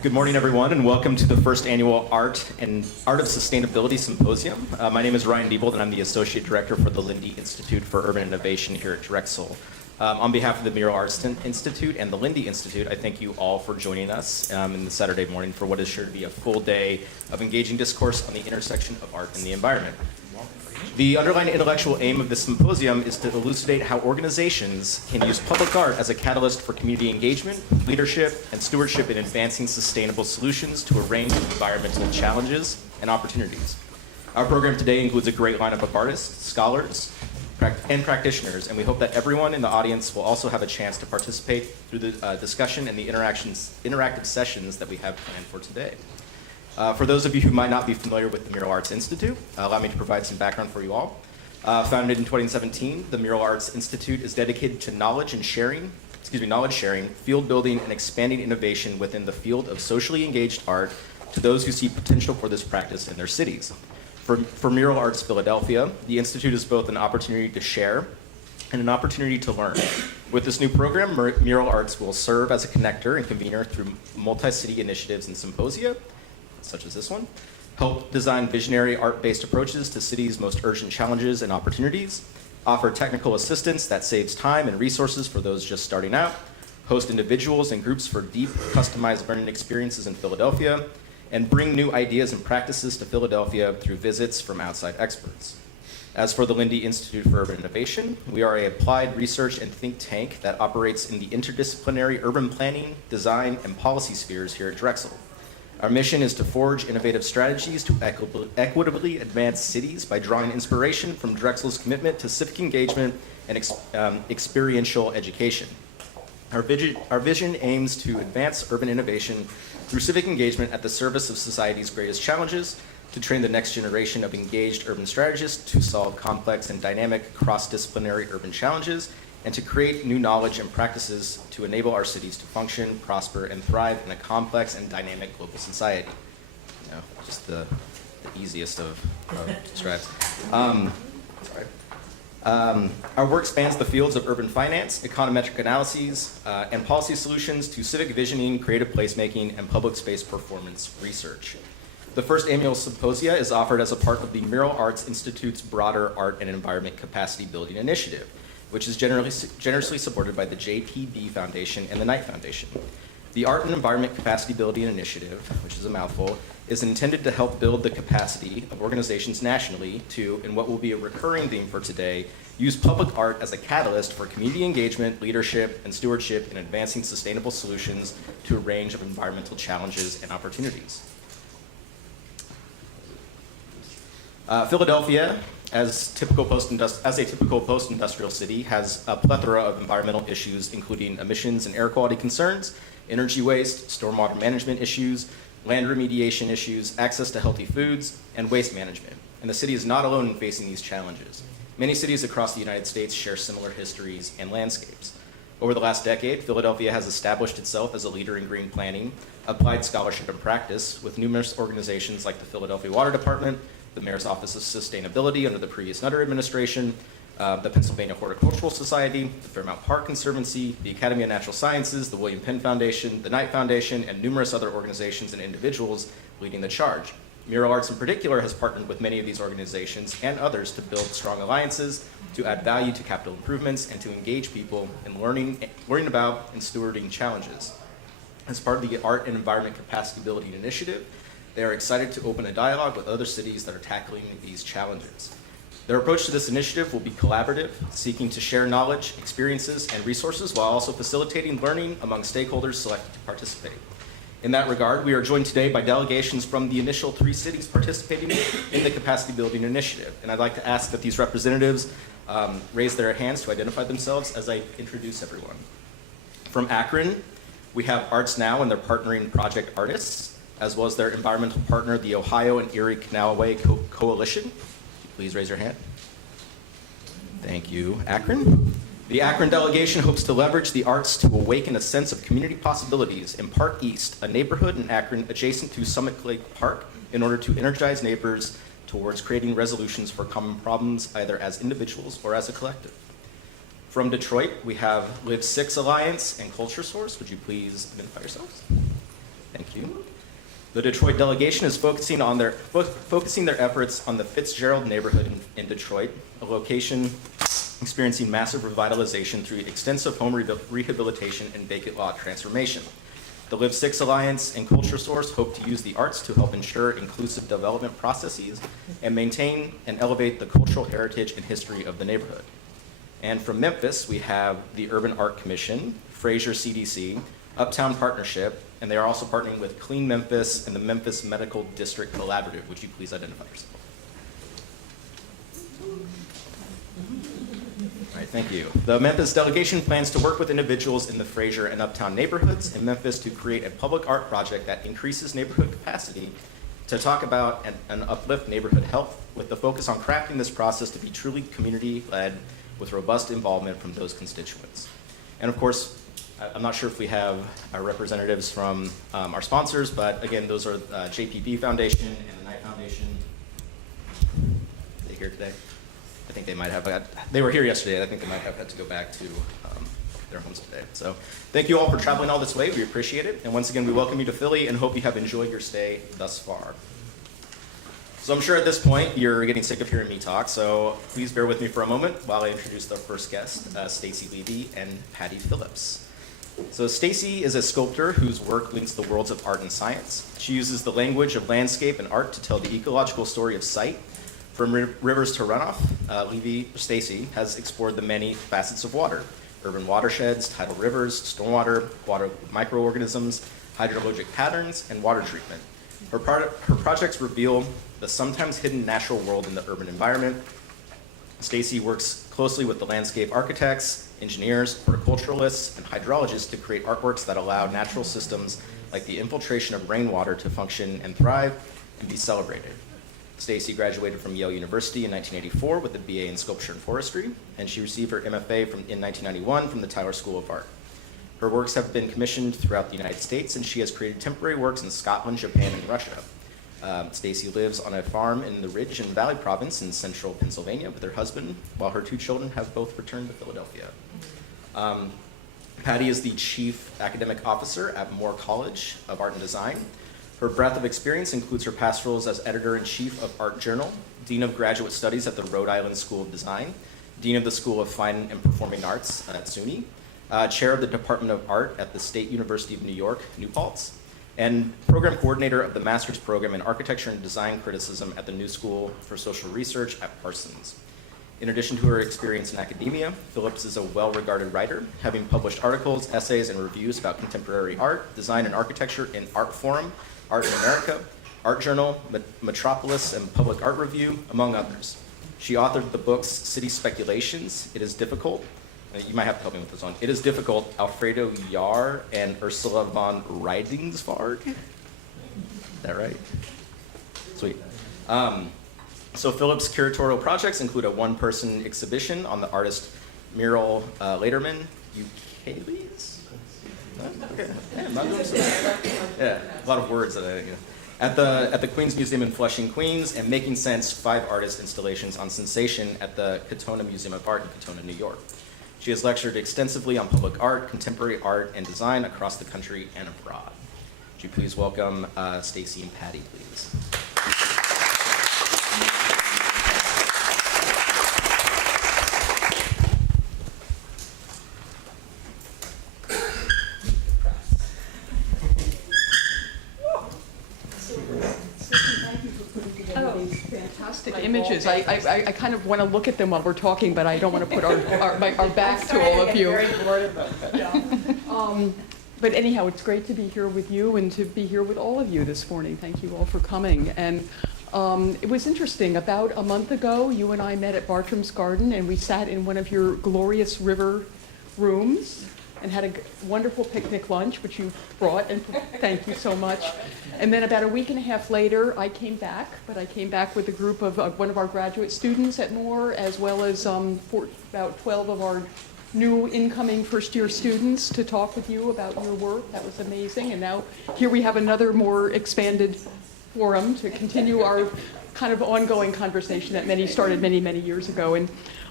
Good morning, everyone, and welcome to the first annual Art of Sustainability Symposium. My name is Ryan Diebold, and I'm the Associate Director for the Linde Institute for Urban Innovation here at Drexel. On behalf of the Mural Arts Institute and the Linde Institute, I thank you all for joining us in the Saturday morning for what is sure to be a full day of engaging discourse on the intersection of art and the environment. The underlying intellectual aim of this symposium is to elucidate how organizations can use public art as a catalyst for community engagement, leadership, and stewardship in advancing sustainable solutions to a range of environmental challenges and opportunities. Our program today includes a great lineup of artists, scholars, and practitioners, and we hope that everyone in the audience will also have a chance to participate through the discussion and the interactive sessions that we have planned for today. For those of you who might not be familiar with the Mural Arts Institute, allow me to provide some background for you all. Founded in 2017, the Mural Arts Institute is dedicated to knowledge sharing, field building, and expanding innovation within the field of socially engaged art to those who see potential for this practice in their cities. For Mural Arts Philadelphia, the Institute is both an opportunity to share and an opportunity to learn. With this new program, Mural Arts will serve as a connector and convener through multi-city initiatives and symposia, such as this one, help design visionary art-based approaches to cities' most urgent challenges and opportunities, offer technical assistance that saves time and resources for those just starting out, host individuals and groups for deep, customized learning experiences in Philadelphia, and bring new ideas and practices to Philadelphia through visits from outside experts. As for the Linde Institute for Urban Innovation, we are an applied research and think tank that operates in the interdisciplinary urban planning, design, and policy spheres here at Drexel. Our mission is to forge innovative strategies to equitably advance cities by drawing inspiration from Drexel's commitment to civic engagement and experiential education. Our vision aims to advance urban innovation through civic engagement at the service of society's greatest challenges, to train the next generation of engaged urban strategists to solve complex and dynamic cross-disciplinary urban challenges, and to create new knowledge and practices to enable our cities to function, prosper, and thrive in a complex and dynamic global society. You know, just the easiest of strides. Our work spans the fields of urban finance, econometric analyses, and policy solutions to civic visioning, creative placemaking, and public space performance research. The first annual symposia is offered as a part of the Mural Arts Institute's broader art and environment capacity building initiative, which is generously supported by the JPB Foundation and the Knight Foundation. The Art and Environment Capacity Building Initiative, which is a mouthful, is intended to help build the capacity of organizations nationally to, in what will be a recurring theme for today, use public art as a catalyst for community engagement, leadership, and stewardship in advancing sustainable solutions to a range of environmental challenges and opportunities. Philadelphia, as a typical post-industrial city, has a plethora of environmental issues, including emissions and air quality concerns, energy waste, stormwater management issues, land remediation issues, access to healthy foods, and waste management. And the city is not alone in facing these challenges. Many cities across the United States share similar histories and landscapes. Over the last decade, Philadelphia has established itself as a leader in green planning, applied scholarship and practice, with numerous organizations like the Philadelphia Water Department, the Mayor's Office of Sustainability under the previous Nutter administration, the Pennsylvania Horticultural Society, the Fairmount Park Conservancy, the Academy of Natural Sciences, the William Penn Foundation, the Knight Foundation, and numerous other organizations and individuals leading the charge. Mural Arts in particular has partnered with many of these organizations and others to build strong alliances, to add value to capital improvements, and to engage people in learning about and stewarding challenges. As part of the Art and Environment Capacity Building Initiative, they are excited to open a dialogue with other cities that are tackling these challenges. Their approach to this initiative will be collaborative, seeking to share knowledge, experiences, and resources while also facilitating learning among stakeholders selected to participate. In that regard, we are joined today by delegations from the initial 3 cities participating in the Capacity Building Initiative. And I'd like to ask that these representatives raise their hands to identify themselves as I introduce everyone. From Akron, we have Arts Now and their partnering project artists, as well as their environmental partner, the Ohio and Erie Canalway Coalition. Please raise your hand. Thank you, Akron. The Akron Delegation hopes to leverage the arts to awaken a sense of community possibilities in Park East, a neighborhood in Akron adjacent to Summit Lake Park, in order to energize neighbors towards creating resolutions for common problems, either as individuals or as a collective. From Detroit, we have Live 6 Alliance and Culture Source. Would you please identify yourselves? Thank you. The Detroit delegation is focusing their efforts on the Fitzgerald neighborhood in Detroit, a location experiencing massive revitalization through extensive home rehabilitation and vacant lot transformation. The Live 6 Alliance and Culture Source hope to use the arts to help ensure inclusive development processes and maintain and elevate the cultural heritage and history of the neighborhood. And from Memphis, we have the Urban Art Commission, Fraser CDC, Uptown Partnership, and they are also partnering with Clean Memphis and the Memphis Medical District Collaborative. Would you please identify yourself? All right, thank you. The Memphis delegation plans to work with individuals in the Fraser and Uptown neighborhoods in Memphis to create a public art project that increases neighborhood capacity to talk about and uplift neighborhood health, with the focus on crafting this process to be truly community-led with robust involvement from those constituents. And of course, I'm not sure if we have our representatives from our sponsors, but again, those are JPB Foundation and the Knight Foundation. Are they here today? I think they might have, they were here yesterday. I think they might have had to go back to their homes today. So thank you all for traveling all this way. We appreciate it. And once again, we welcome you to Philly and hope you have enjoyed your stay thus far. So I'm sure at this point you're getting sick of hearing me talk, so please bear with me for a moment while I introduce the first guest, Stacy Levy and Patty Phillips. So Stacy is a sculptor whose work links the worlds of art and science. She uses the language of landscape and art to tell the ecological story of sight. From rivers to runoff, Stacy has explored the many facets of water: urban watersheds, tidal rivers, stormwater, water microorganisms, hydrologic patterns, and water treatment. Her projects reveal the sometimes hidden natural world in the urban environment. Stacy works closely with the landscape architects, engineers, horticulturalists, and hydrologists to create artworks that allow natural systems like the infiltration of rainwater to function and thrive and be celebrated. Stacy graduated from Yale University in 1984 with a BA in Sculpture and Forestry, and she received her MFA in 1991 from the Tyler School of Art. Her works have been commissioned throughout the United States, and she has created temporary works in Scotland, Japan, and Russia. Stacy lives on a farm in the Ridge and Valley Province in central Pennsylvania with her husband, while her two children have both returned to Philadelphia. Patty is the Chief Academic Officer at Moore College of Art and Design. Her breadth of experience includes her past roles as Editor-in-Chief of Art Journal, Dean of Graduate Studies at the Rhode Island School of Design, Dean of the School of Fine and Performing Arts at SUNY, Chair of the Department of Art at the State University of New York, New Paltz, and Program Coordinator of the Master's Program in Architecture and Design Criticism at the New School for Social Research at Parsons. In addition to her experience in academia, Phillips is a well-regarded writer, having published articles, essays, and reviews about contemporary art, design, and architecture in Art Forum, Art in America, Art Journal, Metropolis, and Public Art Review, among others. She authored the books City Speculations, It Is Difficult, you might have to help me with this one, It Is Difficult, Alfredo Jahr, and Ursula von Reidingsvarg. Is that right? Sweet. So Phillips' curatorial projects include a one-person exhibition on the artist Mural Laterman, Euclides? Okay. Yeah, I'm not doing so bad. Yeah, a lot of words that at the Queens Museum in Flushing, Queens, and Making Sense, 5 artist installations on sensation at the Katona Museum of Art in Katona, New York. She has lectured extensively on public art, contemporary art, and design across the country and abroad. Would you please welcome Stacy and Patty, please? Images. I kind of want to look at them while we're talking, but I don't want to put our back to all of you. But anyhow, it's great to be here with you and to be here with all of you this morning. Thank you all for coming. And it was interesting. About a month ago, you and I met at Bartram's Garden, and we sat in one of your glorious river rooms and had a wonderful picnic lunch, which you brought, and thank you so much. And then about a week and a half later, I came back, but I came back with a group of one of our graduate students at Moore, as well as about 12 of our new incoming first-year students to talk with you about your work. That was amazing. And now here we have another more expanded forum to continue our kind of ongoing conversation that started many, many years ago. And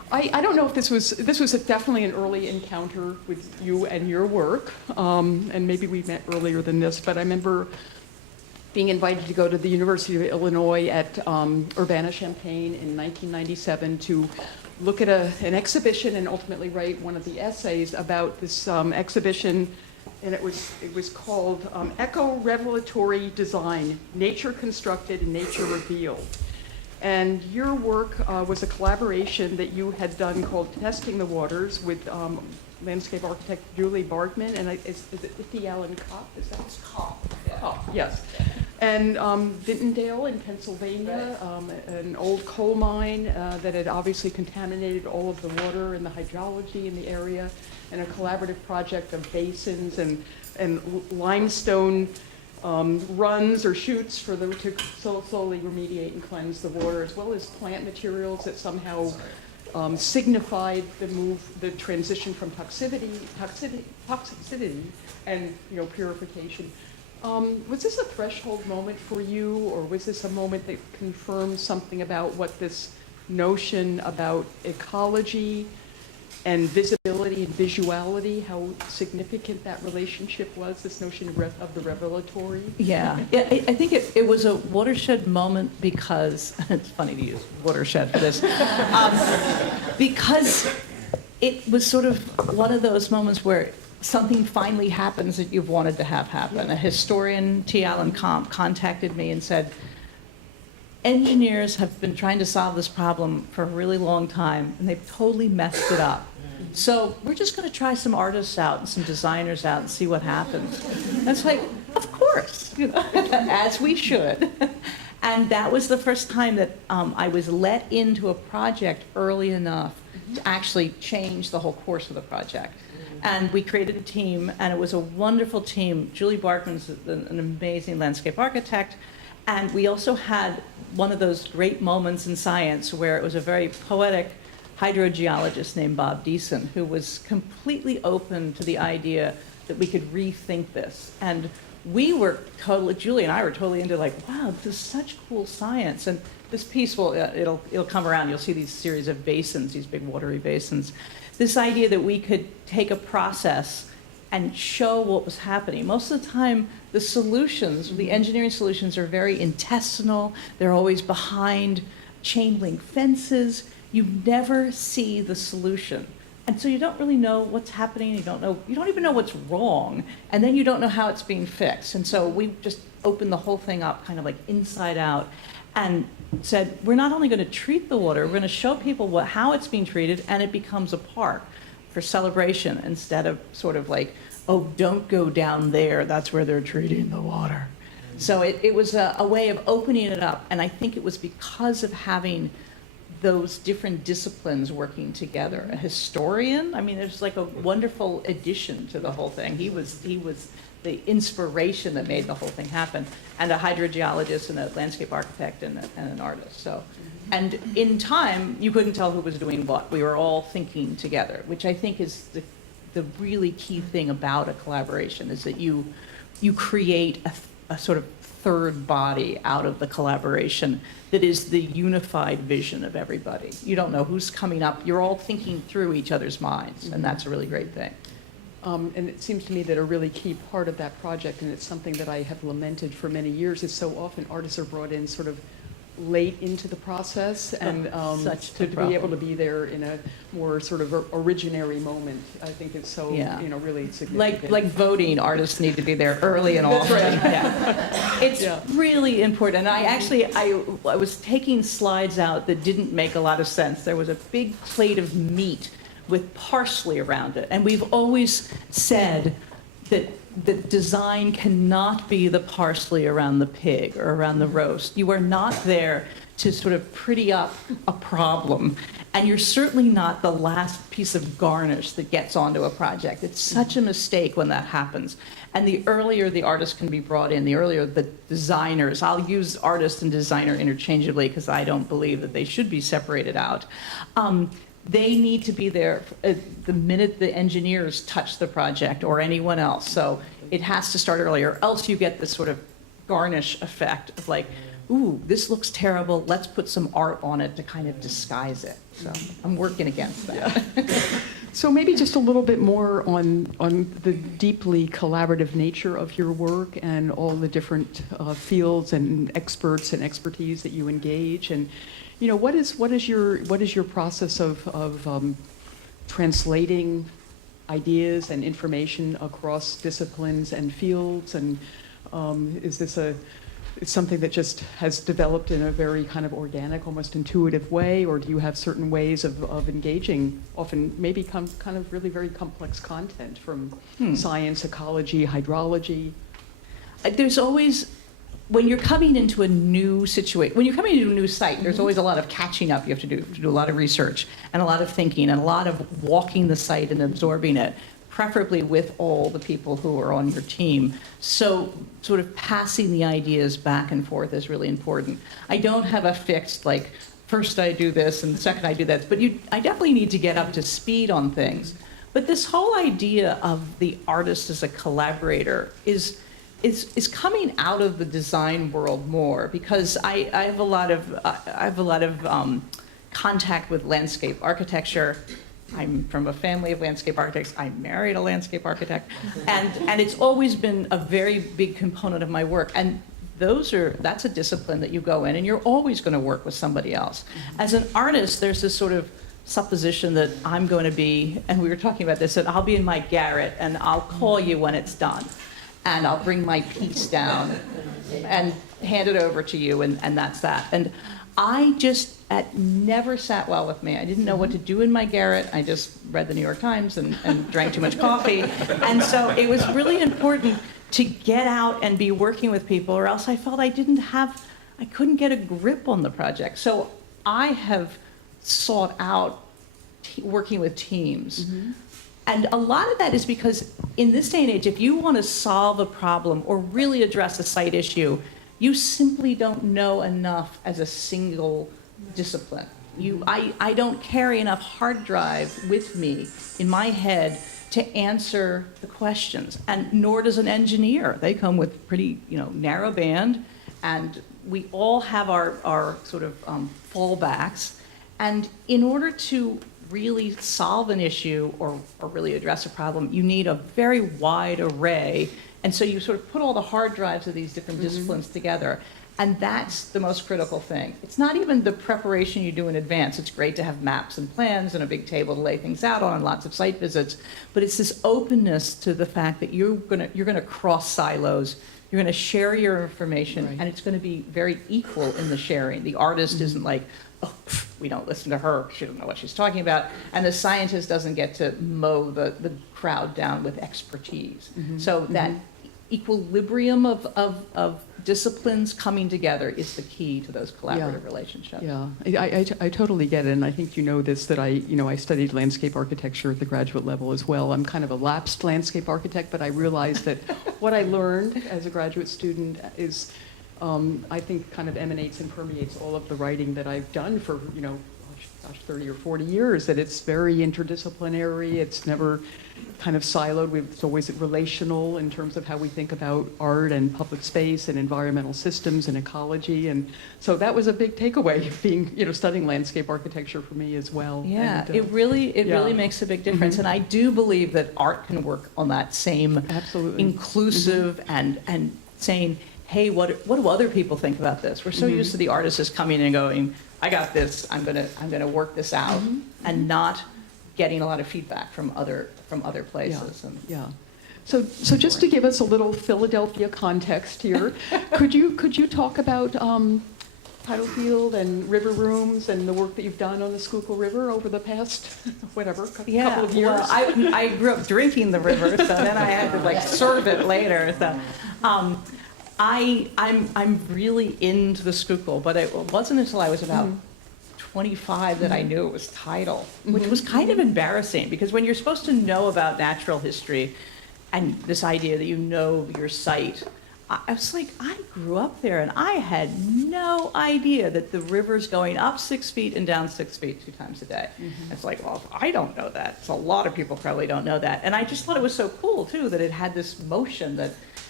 I don't know if this was definitely an early encounter with you and your work, and maybe we met earlier than this, but I remember being invited to go to the University of Illinois at Urbana-Champaign in 1997 to look at an exhibition and ultimately write one of the essays about this exhibition, and it was called Eco-Revelatory Design, Nature Constructed and Nature Revealed. And your work was a collaboration that you had done called Testing the Waters with landscape architect Julie Bargman, and is it Iffy Allen Kopp? Is that Kopp? Yeah. Kopp, yes. And Vintondale in Pennsylvania, an old coal mine that had obviously contaminated all of the water and the hydrology in the area, and a collaborative project of basins and limestone runs or chutes to slowly remediate and cleanse the water, as well as plant materials that somehow signified the transition from toxicity and purification. Was this a threshold moment for you, or was this a moment that confirmed something about what this notion about ecology and visibility and visuality, how significant that relationship was, this notion of the revelatory? Yeah, I think it was a watershed moment because, it's funny to use watershed for this, because it was sort of one of those moments where something finally happens that you've wanted to have happen. Yeah. A historian, T. Allen Kopp, contacted me and said, engineers have been trying to solve this problem for a really long time, and they've totally messed it up. So we're just going to try some artists out and some designers out and see what happens. And it's like, of course, as we should. And that was the first time that I was let into a project early enough to actually change the whole course of the project. And we created a team, and it was a wonderful team. Julie Barkman's an amazing landscape architect. And we also had one of those great moments in science where it was a very poetic hydrogeologist named Bob Deason, who was completely open to the idea that we could rethink this. And we were totally, Julie and I were totally into like, wow, this is such cool science. And this piece will, it'll come around. You'll see these series of basins, these big watery basins. This idea that we could take a process and show what was happening. Most of the time, the solutions, the engineering solutions are very intestinal. They're always behind chain link fences. You never see the solution. And so you don't really know what's happening. You don't even know what's wrong. And then you don't know how it's being fixed. And so we just opened the whole thing up kind of like inside out and said, we're not only going to treat the water, we're going to show people how it's being treated, and it becomes a park for celebration instead of sort of like, oh, don't go down there, that's where they're treating the water. So it was a way of opening it up, and I think it was because of having those different disciplines working together. A historian, I mean, there's like a wonderful addition to the whole thing. He was the inspiration that made the whole thing happen, and a hydrogeologist and a landscape architect and an artist. So, and in time, you couldn't tell who was doing what. We were all thinking together, which I think is the really key thing about a collaboration, is that you create a sort of third body out of the collaboration that is the unified vision of everybody. You don't know who's coming up. You're all thinking through each other's minds, and that's a really great thing. And it seems to me that a really key part of that project, and it's something that I have lamented for many years, is so often artists are brought in sort of late into the process, and to be able to be there in a more sort of originary moment, I think is so really significant. Like voting, artists need to be there early and often. That's right. Yeah. It's really important. And I was taking slides out that didn't make a lot of sense. There was a big plate of meat with parsley around it, and we've always said that design cannot be the parsley around the pig or around the roast. You are not there to sort of pretty up a problem, and you're certainly not the last piece of garnish that gets onto a project. It's such a mistake when that happens. And the earlier the artist can be brought in, the earlier the designers, I'll use artist and designer interchangeably because I don't believe that they should be separated out. They need to be there the minute the engineers touch the project or anyone else. So it has to start earlier, else you get this sort of garnish effect of like, ooh, this looks terrible, let's put some art on it to kind of disguise it. So I'm working against that. So maybe just a little bit more on the deeply collaborative nature of your work and all the different fields and experts and expertise that you engage. And, you know, what is your process of translating ideas and information across disciplines and fields? And is this it's something that just has developed in a very kind of organic, almost intuitive way, or do you have certain ways of engaging, often maybe kind of really very complex content from science, ecology, hydrology? There's always, when you're coming into a new situation, when you're coming into a new site, there's always a lot of catching up you have to do. You have to do a lot of research and a lot of thinking and a lot of walking the site and absorbing it, preferably with all the people who are on your team. So sort of passing the ideas back and forth is really important. I don't have a fixed, like, first I do this and second I do that, but I definitely need to get up to speed on things. But this whole idea of the artist as a collaborator is coming out of the design world more, because I have a lot of contact with landscape architecture. I'm from a family of landscape architects. I married a landscape architect, and it's always been a very big component of my work. And that's a discipline that you go in, and you're always going to work with somebody else. As an artist, there's this sort of supposition that I'm going to be, and we were talking about this, that I'll be in my garret and I'll call you when it's done, and I'll bring my piece down and hand it over to you, and that's that. And it never sat well with me. I didn't know what to do in my garret. I just read the New York Times and drank too much coffee. And so it was really important to get out and be working with people, or else I felt I couldn't get a grip on the project. So I have sought out working with teams. Mm-hmm. And a lot of that is because in this day and age, if you want to solve a problem or really address a site issue, you simply don't know enough as a single discipline. I don't carry enough hard drive with me in my head to answer the questions, and nor does an engineer. They come with pretty narrow band, and we all have our sort of fallbacks. And in order to really solve an issue or really address a problem, you need a very wide array. And so you sort of put all the hard drives of these different disciplines together. And that's the most critical thing. It's not even the preparation you do in advance. It's great to have maps and plans and a big table to lay things out on and lots of site visits. But it's this openness to the fact that you're gonna cross silos. You're gonna share your information, right. And it's gonna be very equal in the sharing. The artist isn't like, oh, we don't listen to her, she doesn't know what she's talking about. And the scientist doesn't get to mow the crowd down with expertise. So that equilibrium of disciplines coming together is the key to those collaborative relationships. Yeah, I totally get it, and I think you know this, that I studied landscape architecture at the graduate level as well. I'm kind of a lapsed landscape architect, but I realized that what I learned as a graduate student is, I think, kind of emanates and permeates all of the writing that I've done for, 30 or 40 years, that it's very interdisciplinary, it's never kind of siloed, it's always relational in terms of how we think about art and public space and environmental systems and ecology. And so that was a big takeaway, being, studying landscape architecture for me as well. Yeah, and, it really makes a big difference. And I do believe that art can work on that same inclusive and saying, hey, what do other people think about this? We're so used to the artist just coming in and going, I got this, I'm gonna work this out, and not getting a lot of feedback from other places. So just to give us a little Philadelphia context here, could you talk about tidal field and river rooms and the work that you've done on the Schuylkill River over the past couple of years? Well, I grew up drinking the river, so then I had to serve it later. So I'm really into the Schuylkill, but it wasn't until I was about 25 that I knew it was tidal, which was kind of embarrassing, because when you're supposed to know about natural history and this idea that you know your site, I was like, I grew up there and I had no idea that the river's going up 6 feet and down 6 feet 2 times a day. It's like, well, if I don't know that, so a lot of people probably don't know that. And I just thought it was so cool too that it had this motion that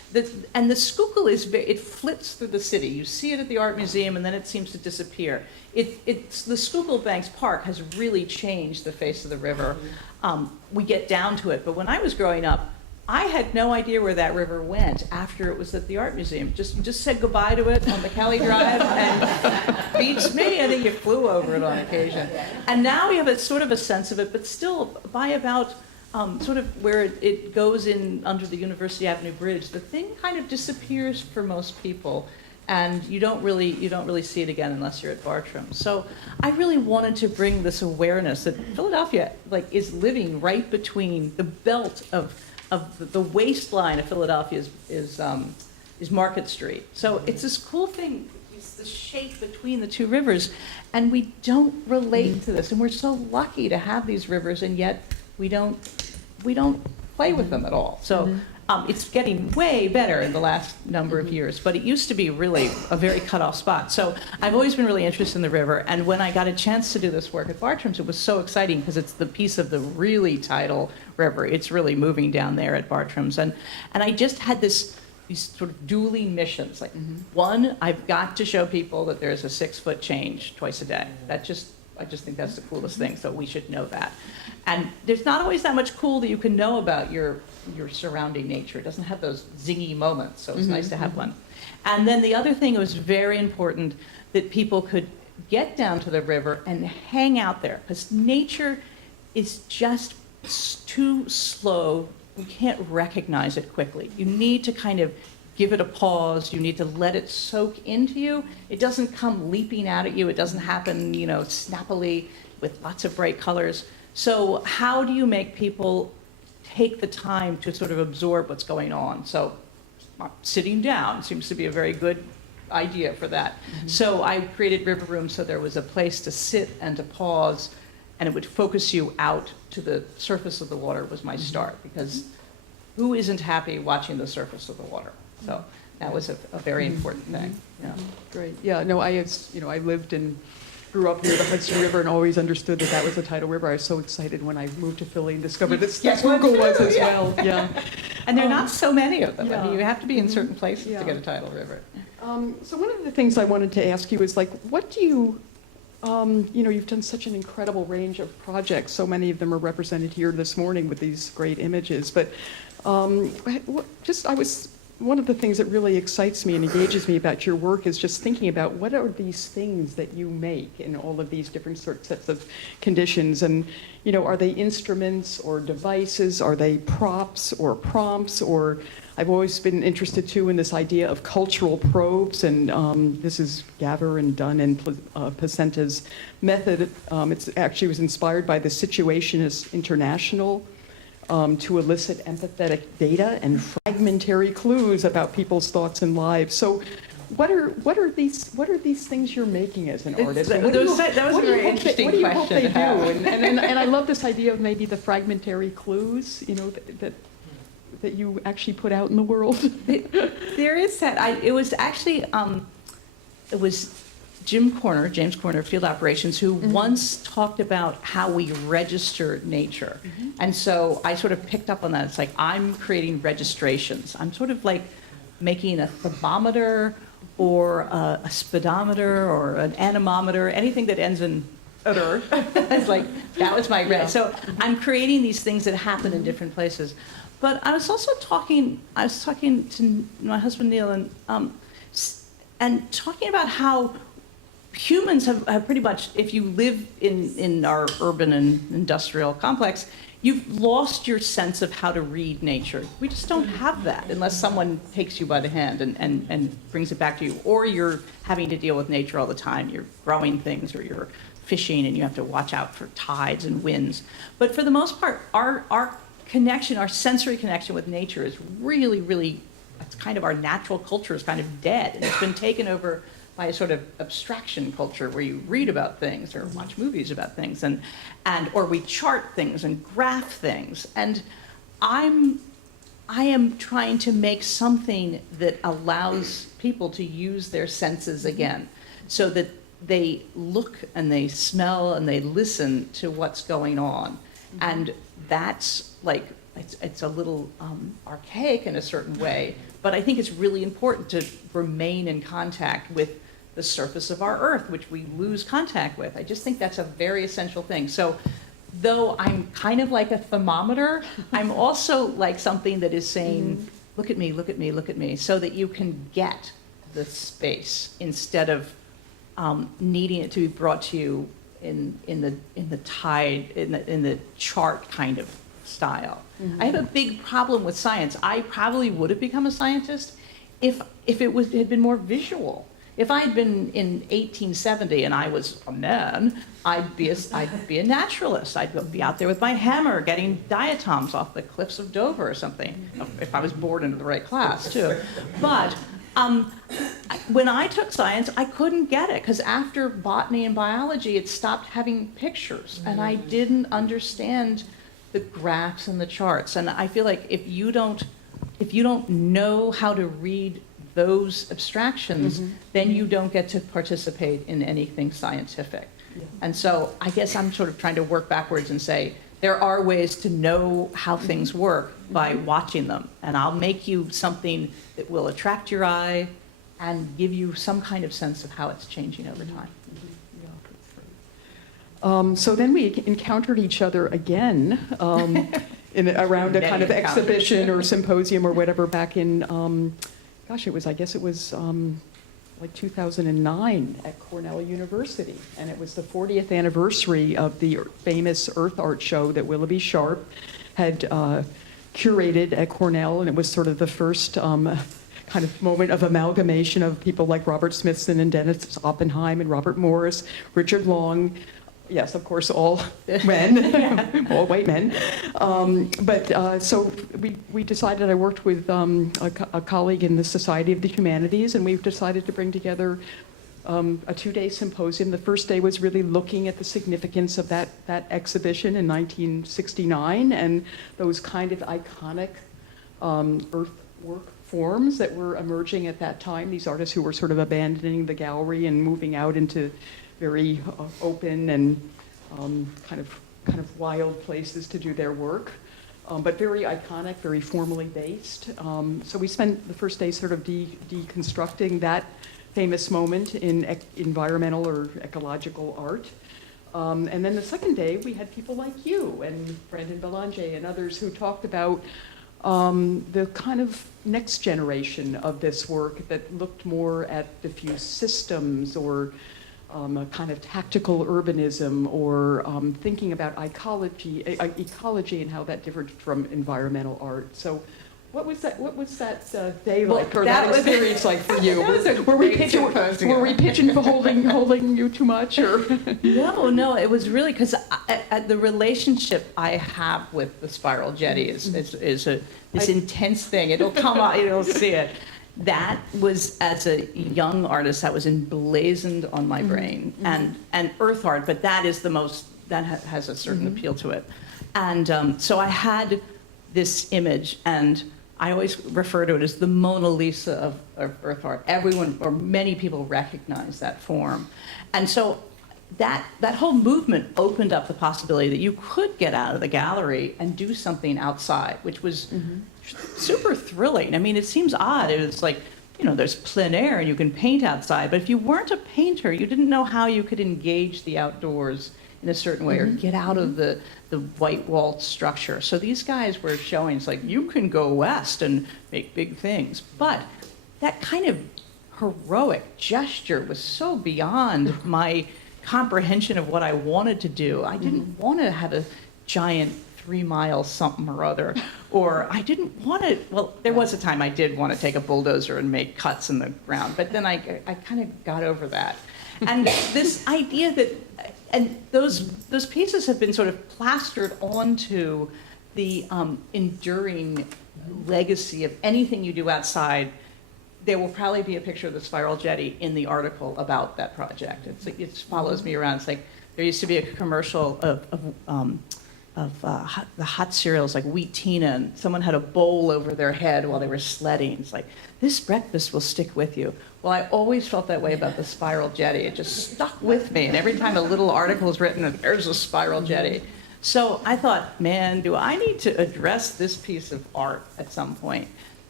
and the Schuylkill it flits through the city. You see it at the art museum, and then it seems to disappear. The Schuylkill Banks Park has really changed the face of the river. We get down to it, but when I was growing up, I had no idea where that river went after it was at the art museum. Just said goodbye to it on the Kelly Drive, and beats me. I think you flew over it on occasion. And now we have a sort of a sense of it, but still by about sort of where it goes in under the University Avenue Bridge, the thing kind of disappears for most people, and you don't really see it again unless you're at Bartram. So I really wanted to bring this awareness that Philadelphia is living right between the belt of the waistline of Philadelphia is Market Street. So it's this cool thing. It's the shape between the two rivers, and we don't relate to this. And we're so lucky to have these rivers, and yet we don't play with them at all. So it's getting way better in the last number of years, but it used to be really a very cut-off spot. So I've always been really interested in the river, and when I got a chance to do this work at Bartram's, it was so exciting because it's the piece of the really tidal river. It's really moving down there at Bartram's, and I just had these sort of dueling missions. Like, one, I've got to show people that there's a 6-foot change twice a day. I just think that's the coolest thing, so we should know that. And there's not always that much cool that you can know about your surrounding nature. It doesn't have those zingy moments, so it's nice to have one. And then the other thing, it was very important that people could get down to the river and hang out there, because nature is just too slow. You can't recognize it quickly. You need to kind of give it a pause. You need to let it soak into you. It doesn't come leaping out at you. It doesn't happen, snappily with lots of bright colors. So how do you make people take the time to sort of absorb what's going on? So sitting down seems to be a very good idea for that. So I created river rooms so there was a place to sit and to pause, and it would focus you out to the surface of the water was my start, because who isn't happy watching the surface of the water? So that was a very important thing. Yeah. Great. Yeah, no, I lived and grew up near the Hudson River and always understood that was a tidal river. I was so excited when I moved to Philly and discovered that Schuylkill was as well. Yeah. And there are not so many of them. Yeah. I mean, you have to be in certain places to get a tidal river. So one of the things I wanted to ask you is, what do you, you've done such an incredible range of projects. So many of them are represented here this morning with these great images. But one of the things that really excites me and engages me about your work is just thinking about what are these things that you make in all of these different sets of conditions. And, are they instruments or devices? Are they props or prompts? Or I've always been interested, too, in this idea of cultural probes. And this is Gaver and Dunn and Placenta's method. It actually was inspired by the Situationist International to elicit empathetic data and fragmentary clues about people's thoughts and lives. So, what are these things you're making as an artist? That was a very interesting question. What do you hope they do? And I love this idea of maybe the fragmentary clues, that you actually put out in the world. There is that. It was actually it was James Corner, Field Operations, who once talked about how we register nature. And so I sort of picked up on that. It's like, I'm creating registrations. I'm sort of like making a thermometer or a speedometer or an anemometer, anything that ends in "er." It's like, that was my So I'm creating these things that happen in different places. But I was also talking to my husband Neil and talking about how humans have pretty much, if you live in our urban and industrial complex, you've lost your sense of how to read nature. We just don't have that unless someone takes you by the hand and brings it back to you, or you're having to deal with nature all the time. You're growing things, or you're fishing and you have to watch out for tides and winds. But for the most part, our connection, our sensory connection with nature is really, really, it's kind of, our natural culture is kind of dead, and it's been taken over by a sort of abstraction culture where you read about things or watch movies about things or we chart things and graph things. And I am trying to make something that allows people to use their senses again, so that they look and they smell and they listen to what's going on. And that's like, it's a little archaic in a certain way, But I think it's really important to remain in contact with the surface of our Earth, which we lose contact with. I just think that's a very essential thing. So though I'm kind of like a thermometer, I'm also like something that is saying, look at me, look at me, look at me, so that you can get the space instead of needing it to be brought to you in the chart kind of style. I have a big problem with science. I probably would have become a scientist if it had been more visual. If I had been in 1870 and I was a man, I'd be a naturalist. I'd be out there with my hammer getting diatoms off the cliffs of Dover or something, if I was born into the right class too. But when I took science, I couldn't get it because after botany and biology, it stopped having pictures, and I didn't understand the graphs and the charts. And I feel like if you don't know how to read those abstractions, then you don't get to participate in anything scientific. And so I guess I'm sort of trying to work backwards and say, there are ways to know how things work by watching them. And I'll make you something that will attract your eye and give you some kind of sense of how it's changing over time. So then we encountered each other again around a kind of exhibition or symposium or whatever back in, I guess it was like 2009 at Cornell University. And it was the 40th anniversary of the famous Earth Art show that Willoughby Sharp had curated at Cornell. And it was sort of the first kind of moment of amalgamation of people like Robert Smithson and Dennis Oppenheim and Robert Morris, Richard Long. Yes, of course, all men, all white men. So we decided, I worked with a colleague in the Society of the Humanities, and we've decided to bring together a 2-day symposium. The first day was really looking at the significance of that exhibition in 1969 and those kind of iconic earthwork forms that were emerging at that time, these artists who were sort of abandoning the gallery and moving out into very open and kind of wild places to do their work, but very iconic, very formally based. So we spent the first day sort of deconstructing that famous moment in environmental or ecological art. And then the second day, we had people like you and Brendan Belanger and others who talked about the kind of next generation of this work that looked more at diffuse systems or a kind of tactical urbanism or thinking about ecology and how that differed from environmental art. So what was that day like, or that experience like for you? Were we pigeonholing you too much? Or? No, it was really because the relationship I have with the spiral jetty is this intense thing. It'll come out, you'll see it. That was, as a young artist, that was emblazoned on my brain, and earth art, but that is the most, that has a certain appeal to it. And so I had this image, and I always refer to it as the Mona Lisa of earth art. Everyone, or many people, recognize that form. And so that whole movement opened up the possibility that you could get out of the gallery and do something outside, which was super thrilling. I mean, it seems odd. It was like, there's plein air and you can paint outside, but if you weren't a painter, you didn't know how you could engage the outdoors in a certain way or get out of the white walled structure. So these guys were showing, it's like, you can go west and make big things. But that kind of heroic gesture was so beyond my comprehension of what I wanted to do. I didn't want to have a giant 3-mile something or other, or I didn't want to, well, there was a time I did want to take a bulldozer and make cuts in the ground, but then I kind of got over that. And this idea that, and those pieces have been sort of plastered onto the enduring legacy of anything you do outside. There will probably be a picture of the spiral jetty in the article about that project. It's like, it follows me around. It's like, there used to be a commercial of the hot cereals like Wheat Tina, and someone had a bowl over their head while they were sledding. It's like, this breakfast will stick with you. Well, I always felt that way about the spiral jetty. It just stuck with me, and every time a little article is written, there's a spiral jetty. So I thought, man, do I need to address this piece of art at some point?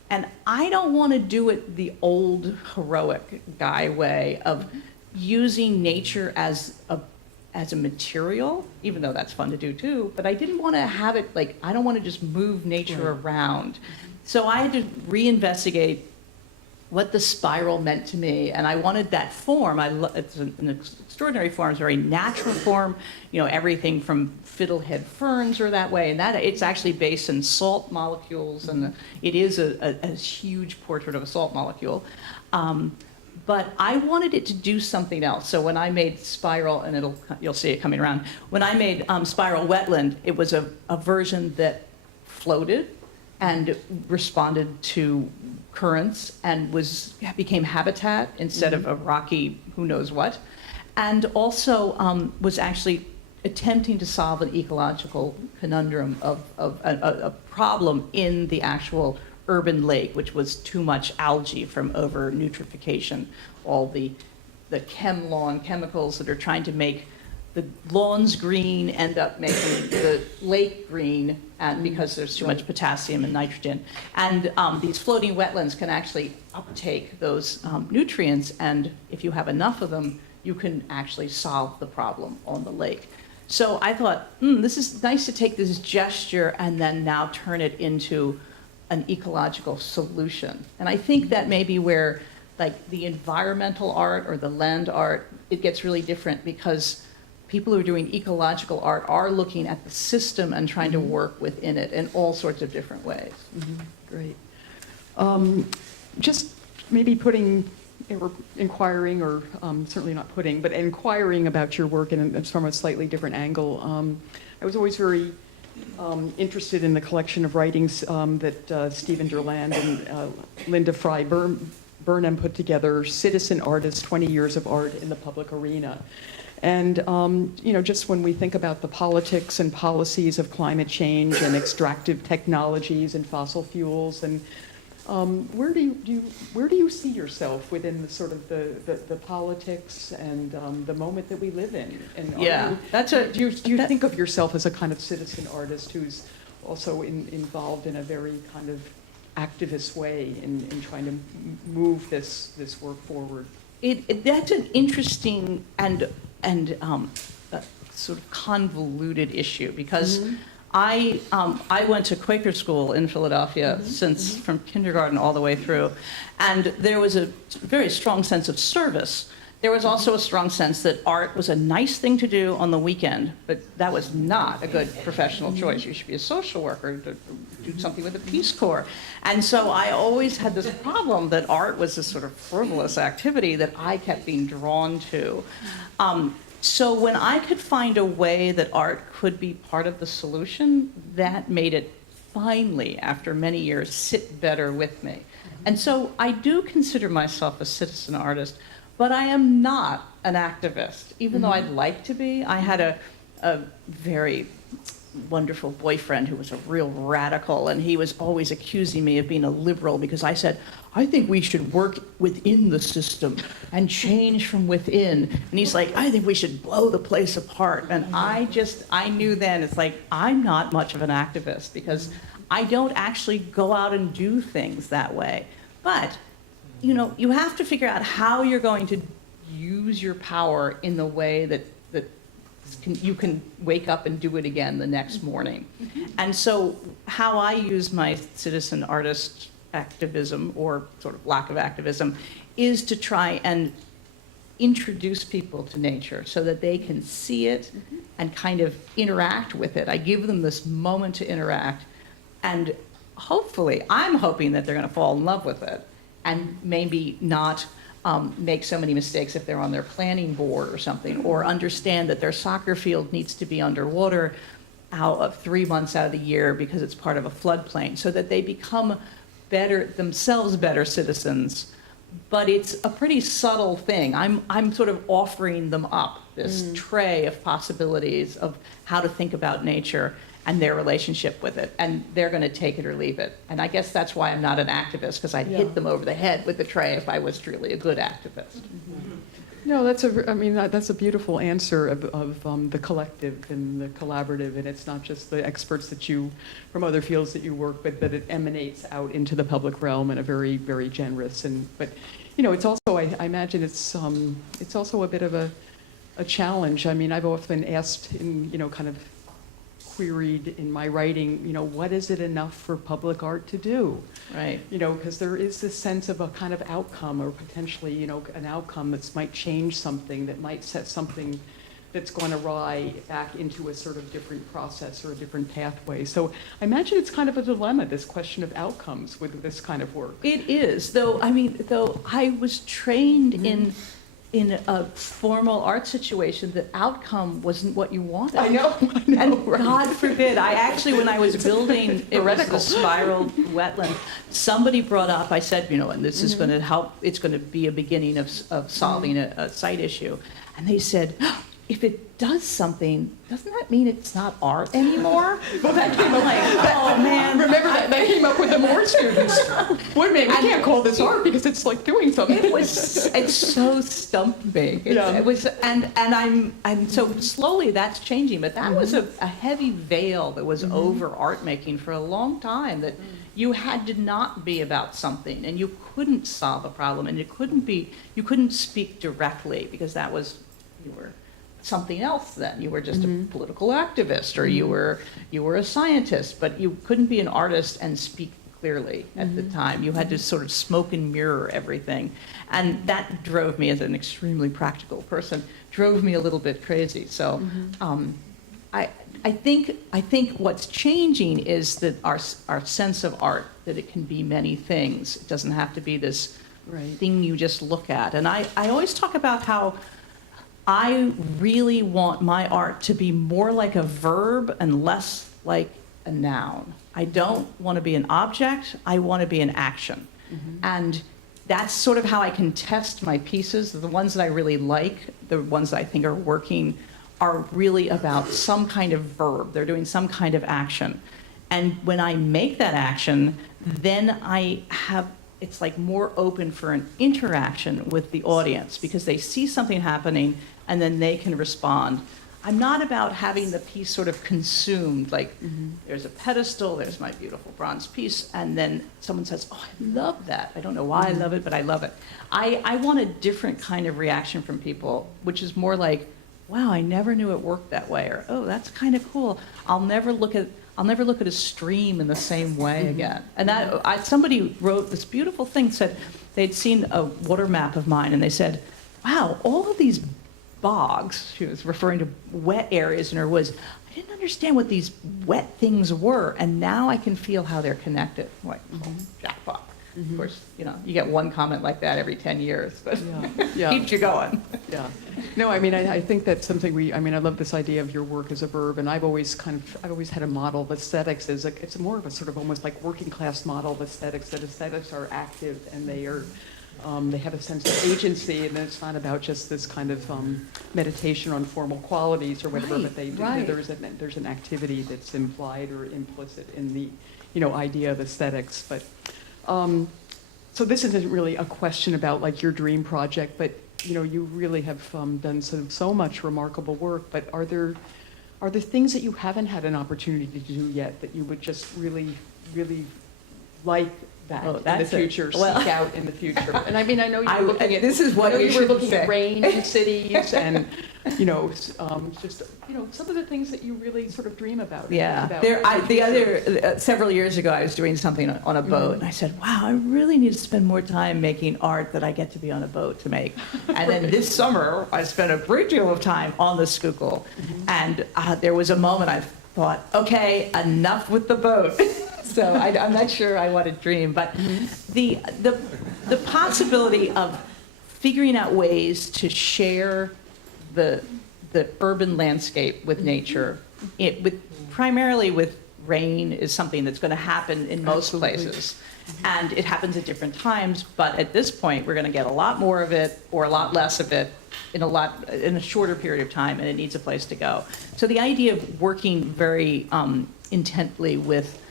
And I don't want to do it the old heroic guy way of using nature as a material, even though that's fun to do too, but I didn't want to have it like, I don't want to just move nature around. So I had to reinvestigate what the spiral meant to me, and I wanted that form. It's an extraordinary form, it's a very natural form. You know, everything from fiddlehead ferns are that way, and that it's actually based in salt molecules, and it is a huge portrait of a salt molecule. But I wanted it to do something else. So when I made Spiral, and you'll see it coming around, when I made Spiral Wetland, it was a version that floated and responded to currents and became habitat instead of a rocky who knows what, and also was actually attempting to solve an ecological conundrum of a problem in the actual urban lake, which was too much algae from over nutrification, all the lawn chemicals that are trying to make the lawns green end up making the lake green, and because there's too much potassium and nitrogen. And these floating wetlands can actually uptake those nutrients, and if you have enough of them, you can actually solve the problem on the lake. So I thought, this is nice to take this gesture and then now turn it into an ecological solution. And I think that may be where like the environmental art or the land art, it gets really different, because people who are doing ecological art are looking at the system and trying to work within it in all sorts of different ways. Great. Just maybe inquiring, or certainly not putting, but inquiring about your work from a slightly different angle. I was always very interested in the collection of writings that Stephen Durland and Linde Burnham put together, Citizen Artists, 20 Years of Art in the Public Arena. And just when we think about the politics and policies of climate change and extractive technologies and fossil fuels, and where do you see yourself within the sort of the politics and the moment that we live in? And do you think of yourself as a kind of citizen artist who's also involved in a very kind of activist way in trying to move this work forward? That's an interesting and sort of convoluted issue, because I went to Quaker school in Philadelphia from kindergarten all the way through, and there was a very strong sense of service. There was also a strong sense that art was a nice thing to do on the weekend, but that was not a good professional choice. You should be a social worker, to do something with the Peace Corps. And so I always had this problem that art was this sort of frivolous activity that I kept being drawn to. So when I could find a way that art could be part of the solution, that made it finally, after many years, sit better with me. And so I do consider myself a citizen artist, but I am not an activist, even though I'd like to be. I had a very wonderful boyfriend who was a real radical, and he was always accusing me of being a liberal because I said, I think we should work within the system and change from within. And he's like, I think we should blow the place apart. And I knew then, it's like, I'm not much of an activist because I don't actually go out and do things that way. But you have to figure out how you're going to use your power in the way that you can wake up and do it again the next morning. And so how I use my citizen artist activism, or sort of lack of activism, is to try and introduce people to nature so that they can see it and kind of interact with it. I give them this moment to interact, and hopefully, I'm hoping that they're going to fall in love with it and maybe not make so many mistakes if they're on their planning board or something, or understand that their soccer field needs to be underwater 3 months out of the year because it's part of a floodplain, so that they become better citizens. But it's a pretty subtle thing. I'm sort of offering them up this tray of possibilities of how to think about nature and their relationship with it, and they're going to take it or leave it. And I guess that's why I'm not an activist, because I'd hit them over the head with the tray if I was truly a good activist. No, that's a beautiful answer of the collective and the collaborative, and it's not just the experts from other fields that you work with, but it emanates out into the public realm in a very, very generous but it's also, I imagine it's also a bit of a challenge. I mean, I've often asked kind of queried in my writing, what is it enough for public art to do? Right. Because there is this sense of a kind of outcome, or potentially, an outcome that might change something, that might set something that's gone awry back into a sort of different process or a different pathway. So I imagine it's kind of a dilemma, this question of outcomes with this kind of work. It is, though I was trained in a formal art situation, the outcome wasn't what you wanted. I know, And right. God forbid, I actually, when I was building, it was the spiral wetland, somebody brought up, I said, and this is going to help, it's going to be a beginning of solving a site issue. And they said, if it does something, doesn't that mean it's not art anymore? Well, that came up, Like, oh man. remember that came up with the more students. Wait a minute, we can't call this art because it's like doing something. It's so stumped me. Yeah. It was, and so slowly that's changing, but that was a heavy veil that was over art making for a long time, that you had to not be about something, and you couldn't solve a problem, and you couldn't speak directly, because you were something else then. You were just a political activist, or you were a scientist, but you couldn't be an artist and speak clearly at the time. You had to sort of smoke and mirror everything. And that drove me, as an extremely practical person, drove me a little bit crazy. So I think what's changing is that our sense of art, that it can be many things. It doesn't have to be this thing you just look at. And I always talk about how I really want my art to be more like a verb and less like a noun. I don't want to be an object, I want to be an action. And that's sort of how I can test my pieces. The ones that I really like, the ones that I think are working, are really about some kind of verb. They're doing some kind of action. And when I make that action, then it's like more open for an interaction with the audience, because they see something happening and then they can respond. I'm not about having the piece sort of consumed, like there's a pedestal, there's my beautiful bronze piece, and then someone says, oh, I love that. I don't know why I love it, but I love it. I want a different kind of reaction from people, which is more like, wow, I never knew it worked that way, or oh, that's kind of cool. I'll never look at a stream in the same way again. And somebody wrote this beautiful thing, said they'd seen a water map of mine, and they said, wow, all of these bogs, she was referring to wet areas in her woods, I didn't understand what these wet things were, and now I can feel how they're connected. I'm like, oh, jackpot. Of course, you get one comment like that every 10 years, but keeps you going. Yeah. No, I mean, I think that's something I love this idea of your work as a verb, and I've always had a model of aesthetics as it's more of a sort of almost like working class model of aesthetics, that aesthetics are active and they have a sense of agency, and it's not about just this kind of meditation on formal qualities or whatever, but there's an activity that's implied or implicit in the idea of aesthetics. But so this isn't really a question about like your dream project, but you really have done so much remarkable work. But are there things that you haven't had an opportunity to do yet that you would just really, really like in the future, seek out in the future? And I mean, I know you were looking at at rain in cities, and just some of the things that you really sort of dream about. Yeah. Several years ago, I was doing something on a boat, and I said, wow, I really need to spend more time making art that I get to be on a boat to make. And then this summer, I spent a great deal of time on the Schuylkill, and there was a moment I thought, okay, enough with the boat. So I'm not sure I want to dream, but the possibility of figuring out ways to share the urban landscape with nature, primarily with rain, is something that's going to happen in most places. And it happens at different times, but at this point, we're going to get a lot more of it or a lot less of it in a shorter period of time, and it needs a place to go. So the idea of working very intently with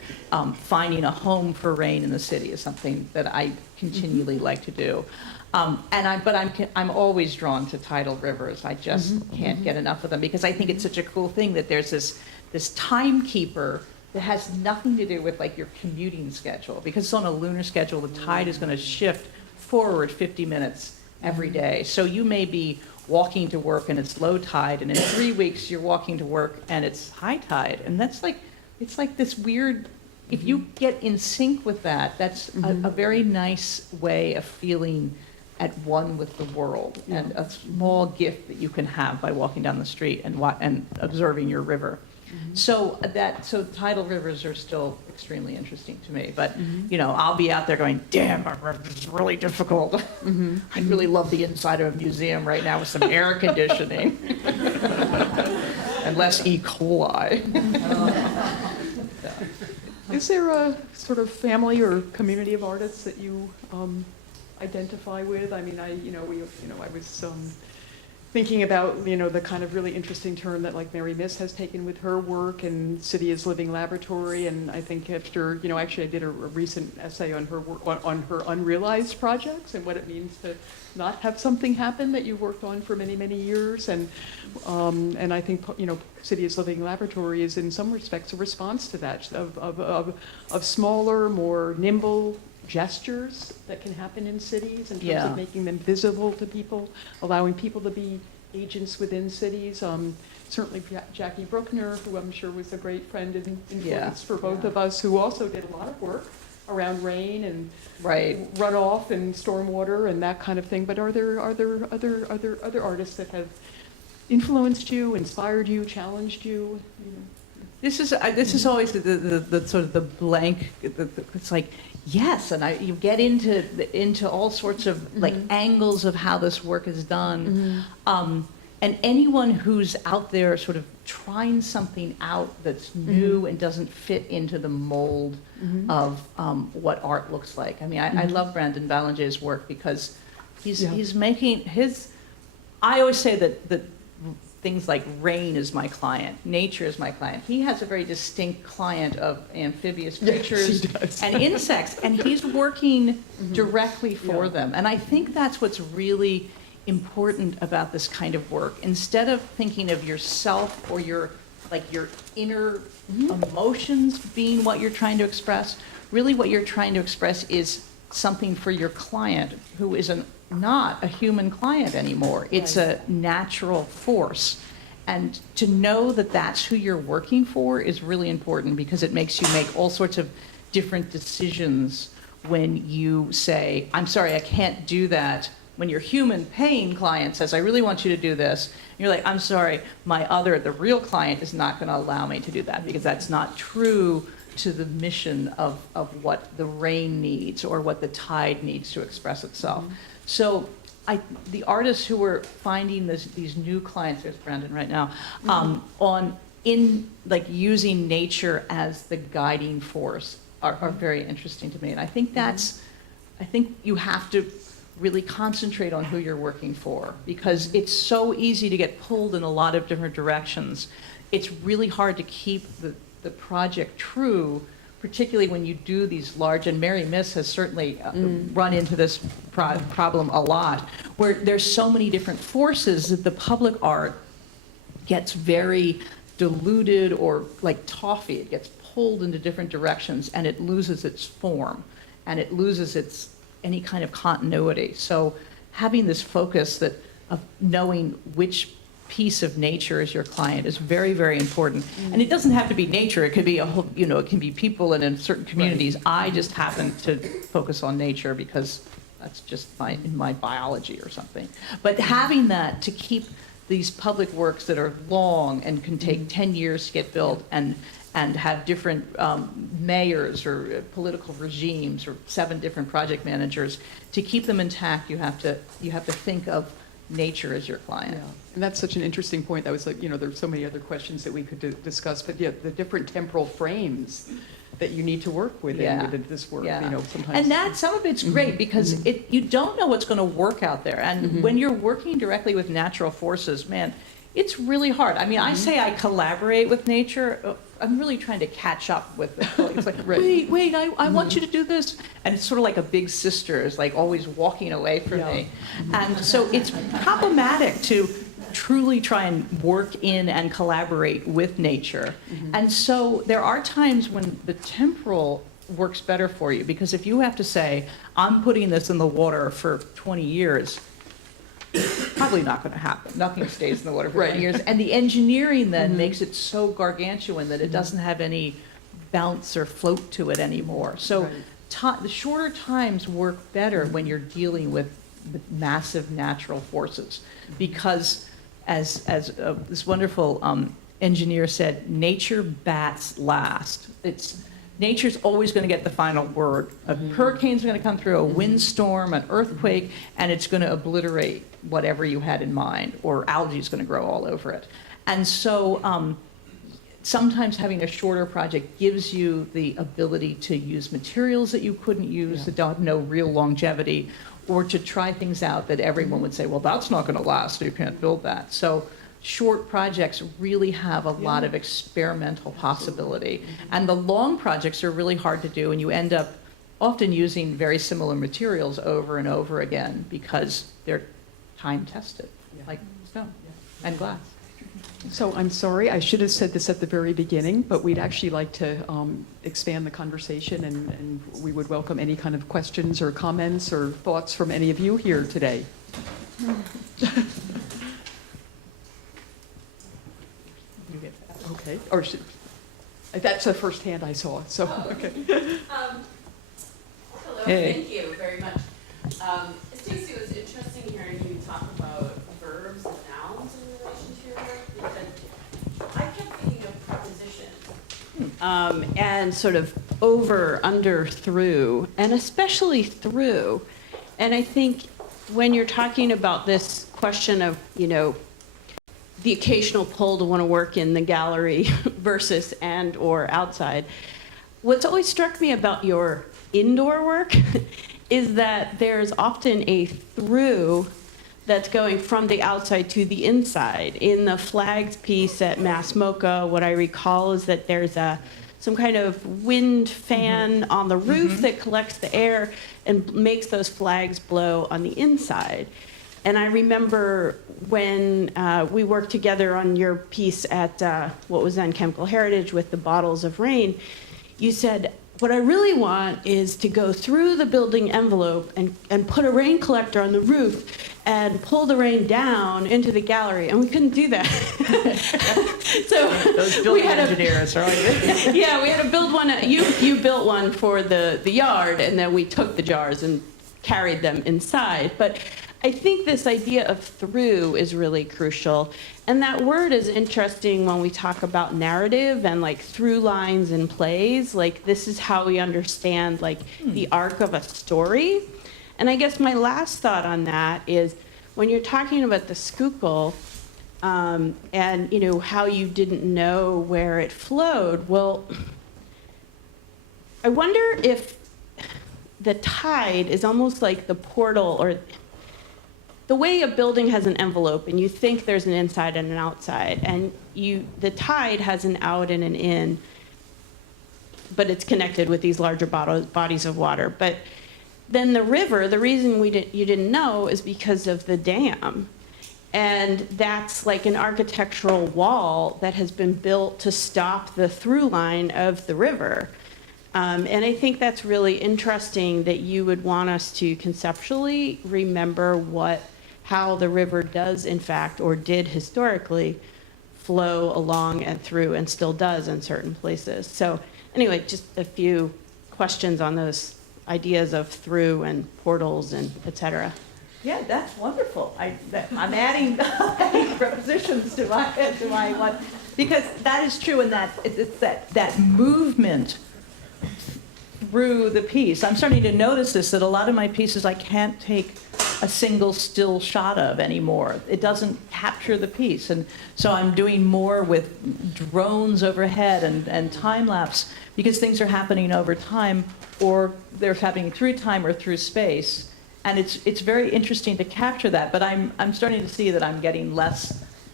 finding a home for rain in the city is something that I continually like to do. I'm always drawn to tidal rivers. I just can't get enough of them because I think it's such a cool thing that there's this timekeeper that has nothing to do with like your commuting schedule, because it's on a lunar schedule. The tide is going to shift forward 50 minutes every day. So you may be walking to work and it's low tide, and in 3 weeks you're walking to work and it's high tide, and that's like, it's like this weird. If you get in sync with that, that's a very nice way of feeling at one with the world, and a small gift that you can have by walking down the street and observing your river. So tidal rivers are still extremely interesting to me. But I'll be out there going, damn, our river is really difficult. I'd really love the inside of a museum right now with some air conditioning and less E. coli. Is there a sort of family or community of artists that you identify with? I mean, I was thinking about, the kind of really interesting turn that like Mary Miss has taken with her work, and City is Living Laboratory. And I think after, actually I did a recent essay on her work, on her unrealized projects and what it means to not have something happen that you've worked on for many, many years. And I think, City is Living Laboratory is in some respects a response to that, of smaller, more nimble gestures that can happen in cities in terms of making them visible to people, allowing people to be agents within cities. Certainly Jackie Bruckner, who I'm sure was a great friend and influence for both of us, who also did a lot of work around rain and runoff and stormwater and that kind of thing. But are there other artists that have influenced you, inspired you, challenged you? This is always the sort of the blank. It's like, yes, and you get into all sorts of like angles of how this work is done, and anyone who's out there sort of trying something out that's new and doesn't fit into the mold of what art looks like. I mean, I love Brandon Valadez's work because he's making his. I always say that things like rain is my client, nature is my client. He has a very distinct client of amphibious creatures and insects, and he's working directly for them. And I think that's what's really important about this kind of work. Instead of thinking of yourself or your inner emotions being what you're trying to express, really what you're trying to express is something for your client who isn't not a human client anymore. It's a natural force. And to know that that's who you're working for is really important, because it makes you make all sorts of different decisions when you say, I'm sorry, I can't do that. When your human paying client says, I really want you to do this, and you're like, I'm sorry, the real client is not going to allow me to do that, because that's not true to the mission of what the rain needs or what the tide needs to express itself. So the artists who are finding these new clients, there's Brandon right now, using nature as the guiding force are very interesting to me. And I think I think you have to really concentrate on who you're working for, because it's so easy to get pulled in a lot of different directions. It's really hard to keep the project true, particularly when you do these large, and Mary Miss has certainly run into this problem a lot, where there's so many different forces that the public art gets very diluted, or like toffee, it gets pulled into different directions, and it loses its form, and it loses any kind of continuity. So having this focus of knowing which piece of nature is your client is very, very important. And it doesn't have to be nature. It could be it can be people and in certain communities. I just happen to focus on nature because that's just in my biology or something. But having that to keep these public works that are long and can take 10 years to get built, and have different mayors or political regimes or 7 different project managers, to keep them intact, you have to think of nature as your client. Yeah. And that's such an interesting point. That was like, there's so many other questions that we could discuss, but the different temporal frames that you need to work within this work, sometimes. And some of it's great, because you don't know what's going to work out there. And when you're working directly with natural forces, man, it's really hard. I mean, I say I collaborate with nature I'm really trying to catch up with it. It's like, Right. wait, I want you to do this. And it's sort of like a big sister is like always walking away from Yeah. me. And so it's problematic to truly try and work in and collaborate with nature. And so there are times when the temporal works better for you, because if you have to say, I'm putting this in the water for 20 years, probably not going to happen. Nothing stays in the water for Right. 20 years. And the engineering then makes it so gargantuan that it doesn't have any bounce or float to it anymore. So Right. the shorter times work better when you're dealing with massive natural forces, because as this wonderful engineer said, nature bats last. Nature's always going to get the final word. A hurricane's going to come through, a windstorm, an earthquake, and it's going to obliterate whatever you had in mind, or algae's going to grow all over it. And so sometimes having a shorter project gives you the ability to use materials that you couldn't use, that don't have no real longevity, or to try things out that everyone would say, well, that's not going to last, so you can't build that. So short projects really have a lot of experimental possibility. And the long projects are really hard to do, and you end up often using very similar materials over and over again because they're time-tested, like stone and glass. So I'm sorry, I should have said this at the very beginning, but we'd actually like to expand the conversation, and we would welcome any kind of questions or comments or thoughts from any of you here today. Okay, or that's the first hand I saw, so, okay. Hello, Hey. thank you very much. Stacey, it was interesting hearing you talk about verbs and nouns in relation to your work, because I kept thinking of prepositions. And sort of over, under, through, and especially through. And I think when you're talking about this question of, the occasional pull to want to work in the gallery versus and or outside, what's always struck me about your indoor work is that there's often a through that's going from the outside to the inside. In the flags piece at Mass MoCA, what I recall is that there's some kind of wind fan on the roof that collects the air and makes those flags blow on the inside. And I remember when we worked together on your piece at what was then Chemical Heritage with the bottles of rain, you said, what I really want is to go through the building envelope and put a rain collector on the roof and pull the rain down into the gallery. And we couldn't do that. So Those building engineers are like, yeah, we had to build one. You built one for the yard, and then we took the jars and carried them inside. But I think this idea of through is really crucial. And that word is interesting when we talk about narrative and like through lines in plays. Like this is how we understand like the arc of a story. And I guess my last thought on that is when you're talking about the Schuylkill and how you didn't know where it flowed. Well, I wonder if the tide is almost like the portal, or the way a building has an envelope and you think there's an inside and an outside, and the tide has an out and an in, but it's connected with these larger bodies of water. But then the river, the reason you didn't know is because of the dam. And that's like an architectural wall that has been built to stop the through line of the river. And I think that's really interesting that you would want us to conceptually remember how the river does, in fact, or did historically, flow along and through, and still does in certain places. So anyway, just a few questions on those ideas of through and portals and et cetera. yeah, that's wonderful. I'm adding prepositions to my one, because that is true, and that it's that movement through the piece. I'm starting to notice this, that a lot of my pieces I can't take a single still shot of anymore. It doesn't capture the piece. And so I'm doing more with drones overhead and time lapse, because things are happening over time, or they're happening through time or through space. And it's very interesting to capture that, but I'm starting to see that I'm getting less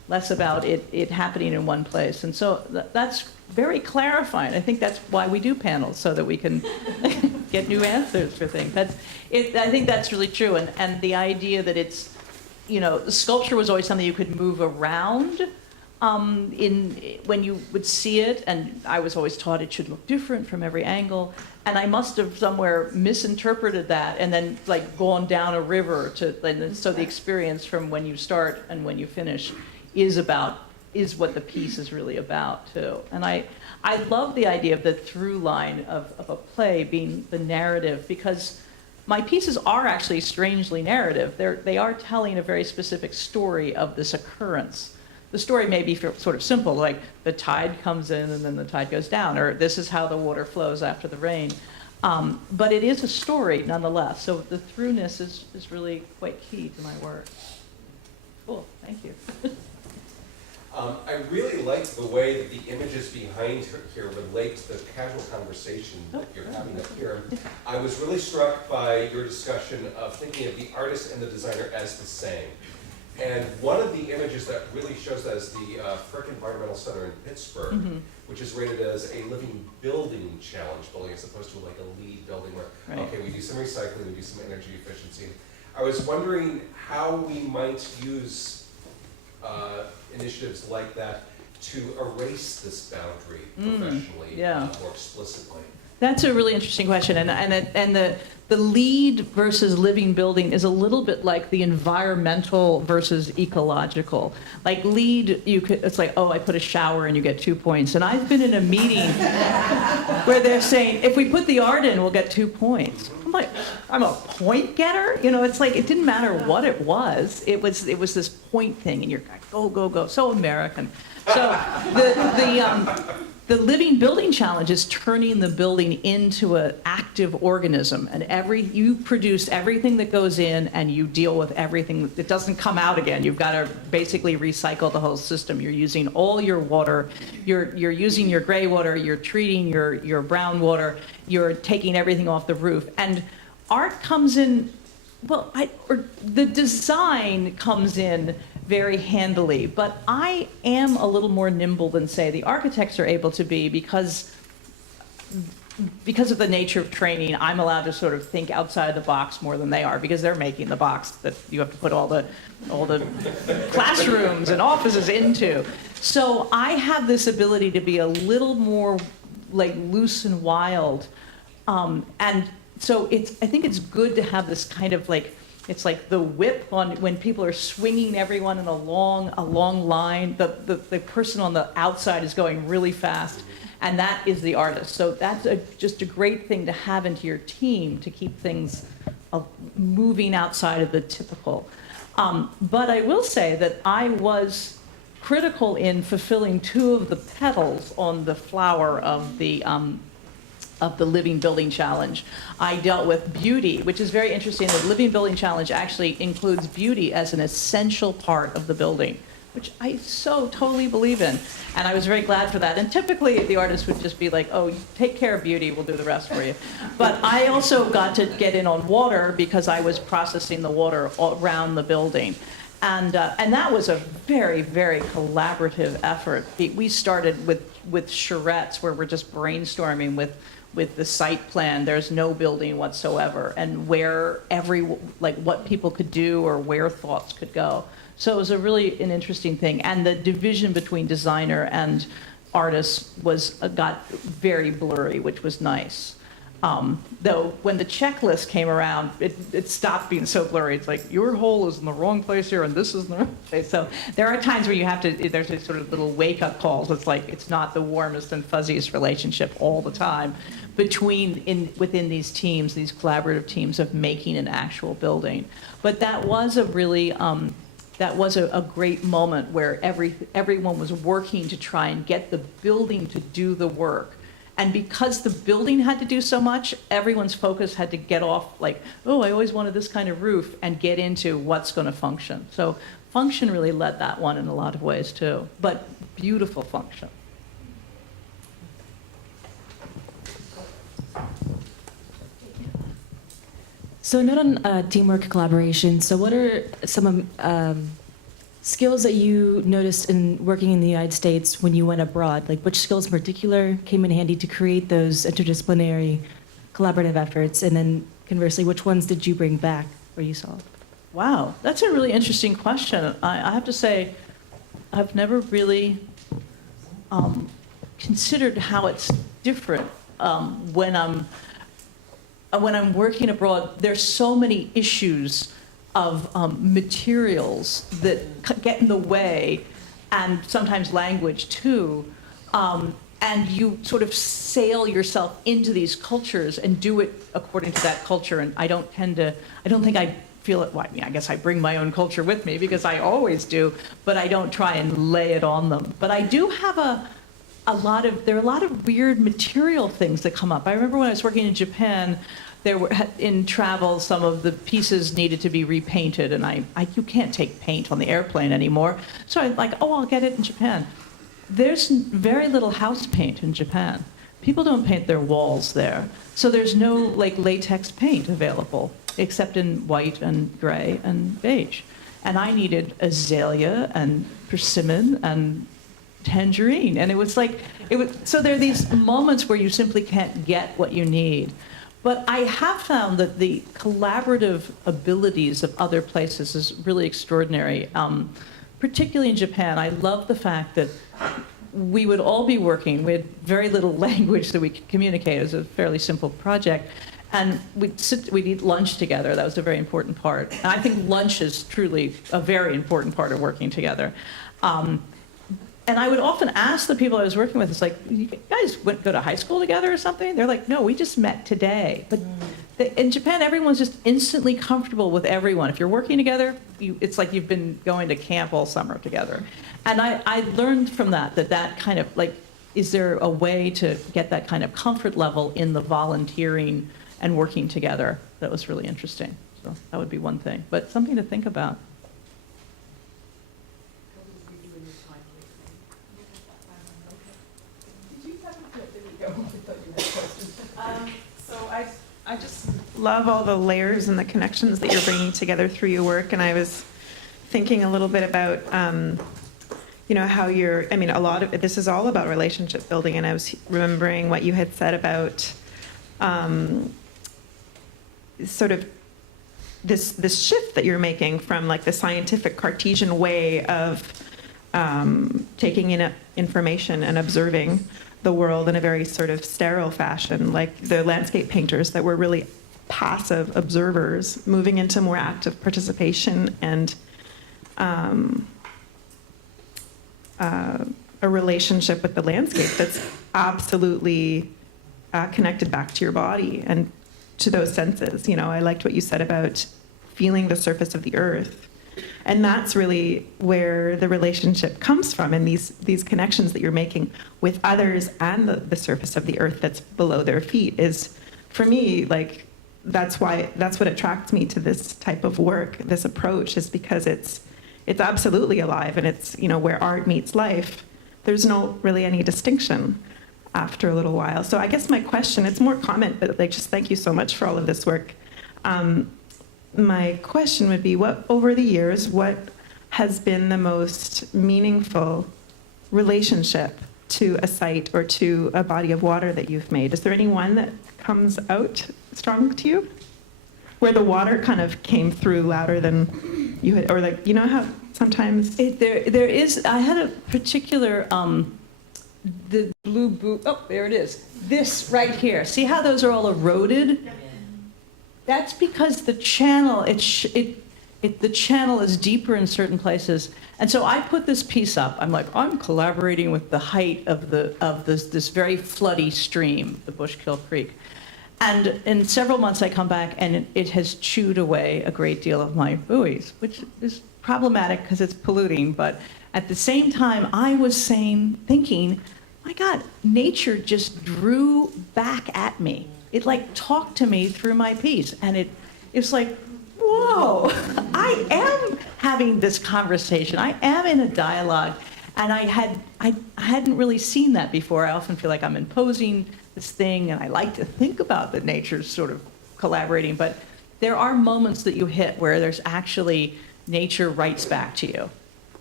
less about it happening in one place. And so that's very clarifying. I think that's why we do panels, so that we can get new answers for things. I think that's really true. And the idea that it's, sculpture was always something you could move around when you would see it, and I was always taught it should look different from every angle. And I must have somewhere misinterpreted that, and then gone down a river so the experience from when you start and when you finish is what the piece is really about too. And I love the idea of the through line of a play being the narrative, because my pieces are actually strangely narrative. They are telling a very specific story of this occurrence. The story may be sort of simple, like the tide comes in and then the tide goes down, or this is how the water flows after the rain. But it is a story nonetheless. So the throughness is really quite key to my work. Cool, thank you. I really liked the way that the images behind her here relate to the casual conversation that you're having up here. I was really struck by your discussion of thinking of the artist and the designer as the same. And one of the images that really shows that is the Frick Environmental Center in Pittsburgh, which is rated as a living building challenge building, as opposed to like a LEED building where, okay, we do some recycling, we do some energy efficiency. I was wondering how we might use initiatives like that to erase this boundary professionally, more explicitly. That's a really interesting question, and the LEED versus living building is a little bit like the environmental versus ecological. Like LEED, it's like, oh, I put a shower and you get 2 points. And I've been in a meeting where they're saying, if we put the art in, we'll get 2 points. I'm like, I'm a point getter? It's like, it didn't matter what it was. It was this point thing, and you're like, go, go, go. So American. So the living building challenge is turning the building into an active organism, and you produce everything that goes in, and you deal with everything that doesn't come out again. You've got to basically recycle the whole system. You're using all your water. You're using your gray water. You're treating your brown water. You're taking everything off the roof. And art comes in. Well, the design comes in very handily, but I am a little more nimble than, say, the architects are able to be, because of the nature of training. I'm allowed to sort of think outside the box more than they are, because they're making the box that you have to put all the classrooms and offices into. So I have this ability to be a little more like loose and wild, and so I think it's good to have this kind of it's like the whip on when people are swinging everyone in a long line. The person on the outside is going really fast, and that is the artist. So that's just a great thing to have into your team to keep things moving outside of the typical. But I will say that I was critical in fulfilling 2 of the petals on the flower of the Living Building Challenge. I dealt with beauty, which is very interesting. The Living Building Challenge actually includes beauty as an essential part of the building, which I so totally believe in. And I was very glad for that. And typically the artist would just be like, oh, take care of beauty, we'll do the rest for you. But I also got to get in on water, because I was processing the water around the building. And that was a very, very collaborative effort. We started with charrettes, where we're just brainstorming with the site plan. There's no building whatsoever, and where what people could do or where thoughts could go. So it was an interesting thing. And the division between designer and artist got very blurry, which was nice. Though when the checklist came around, it stopped being so blurry. It's like, your hole is in the wrong place here, and this is in the wrong place. So there are times where there's a sort of little wake-up calls. It's like, it's not the warmest and fuzziest relationship all the time within these teams, these collaborative teams of making an actual building. But that was a really, a great moment where everyone was working to try and get the building to do the work. And because the building had to do so much, everyone's focus had to get off like, oh, I always wanted this kind of roof, and get into what's going to function. So function really led that one in a lot of ways too, but beautiful function. So a note on teamwork collaboration. So what are some skills that you noticed in working in the United States when you went abroad, like which skills in particular came in handy to create those interdisciplinary collaborative efforts, and then conversely, which ones did you bring back where you saw? Wow, that's a really interesting question. I have to say, I've never really considered how it's different when I'm working abroad. There's so many issues of materials that get in the way, and sometimes language too. And you sort of sail yourself into these cultures and do it according to that culture. And I don't think I feel it. Well, I mean, I guess I bring my own culture with me because I always do, but I don't try and lay it on them. But I do have there are a lot of weird material things that come up. I remember when I was working in Japan, in travel, some of the pieces needed to be repainted, and you can't take paint on the airplane anymore. So I'm like, oh, I'll get it in Japan. There's very little house paint in Japan. People don't paint their walls there. So there's no like latex paint available, except in white and gray and beige. And I needed azalea and persimmon and tangerine. And so there are these moments where you simply can't get what you need. But I have found that the collaborative abilities of other places is really extraordinary. Particularly in Japan, I love the fact that we would all be working. We had very little language that we could communicate. It was a fairly simple project. And we'd eat lunch together. That was a very important part. And I think lunch is truly a very important part of working together. And I would often ask the people I was working with, it's like, you guys go to high school together or something? They're like, no, we just met today. But in Japan, everyone's just instantly comfortable with everyone. If you're working together, it's like you've been going to camp all summer together. And I learned from that kind of, like, is there a way to get that kind of comfort level in the volunteering and working together? That was really interesting. So that would be one thing, but something to think about. I just love all the layers and the connections that you're bringing together through your work. And I was thinking a little bit about, how a lot of this is all about relationship building. And I was remembering what you had said about sort of this shift that you're making from like the scientific Cartesian way of taking in information and observing the world in a very sort of sterile fashion, like the landscape painters that were really passive observers, moving into more active participation and a relationship with the landscape that's absolutely connected back to your body and to those senses. I liked what you said about feeling the surface of the earth. And that's really where the relationship comes from, and these connections that you're making with others and the surface of the earth that's below their feet is, for me, like, that's what attracts me to this type of work, this approach, is because it's absolutely alive, and it's, where art meets life, there's no really any distinction after a little while. So I guess my question, it's more comment, but like, just thank you so much for all of this work. My question would be, over the years, what has been the most meaningful relationship to a site or to a body of water that you've made? Is there any one that comes out strong to you? Where the water kind of came through louder than you had, or like, how sometimes... There is, I had a particular, the blue boot, oh, there it is. This right here. See how those are all eroded? That's because the channel, the channel is deeper in certain places. And so I put this piece up. I'm like, I'm collaborating with the height of this very floody stream, the Bushkill Creek. And in several months I come back and it has chewed away a great deal of my buoys, which is problematic because it's polluting. But at the same time, I was thinking, my God, nature just drew back at me. It like talked to me through my piece, and it's like, whoa, I am having this conversation. I am in a dialogue, and I hadn't really seen that before. I often feel like I'm imposing this thing, and I like to think about that nature's sort of collaborating, but there are moments that you hit where there's actually nature writes back to you.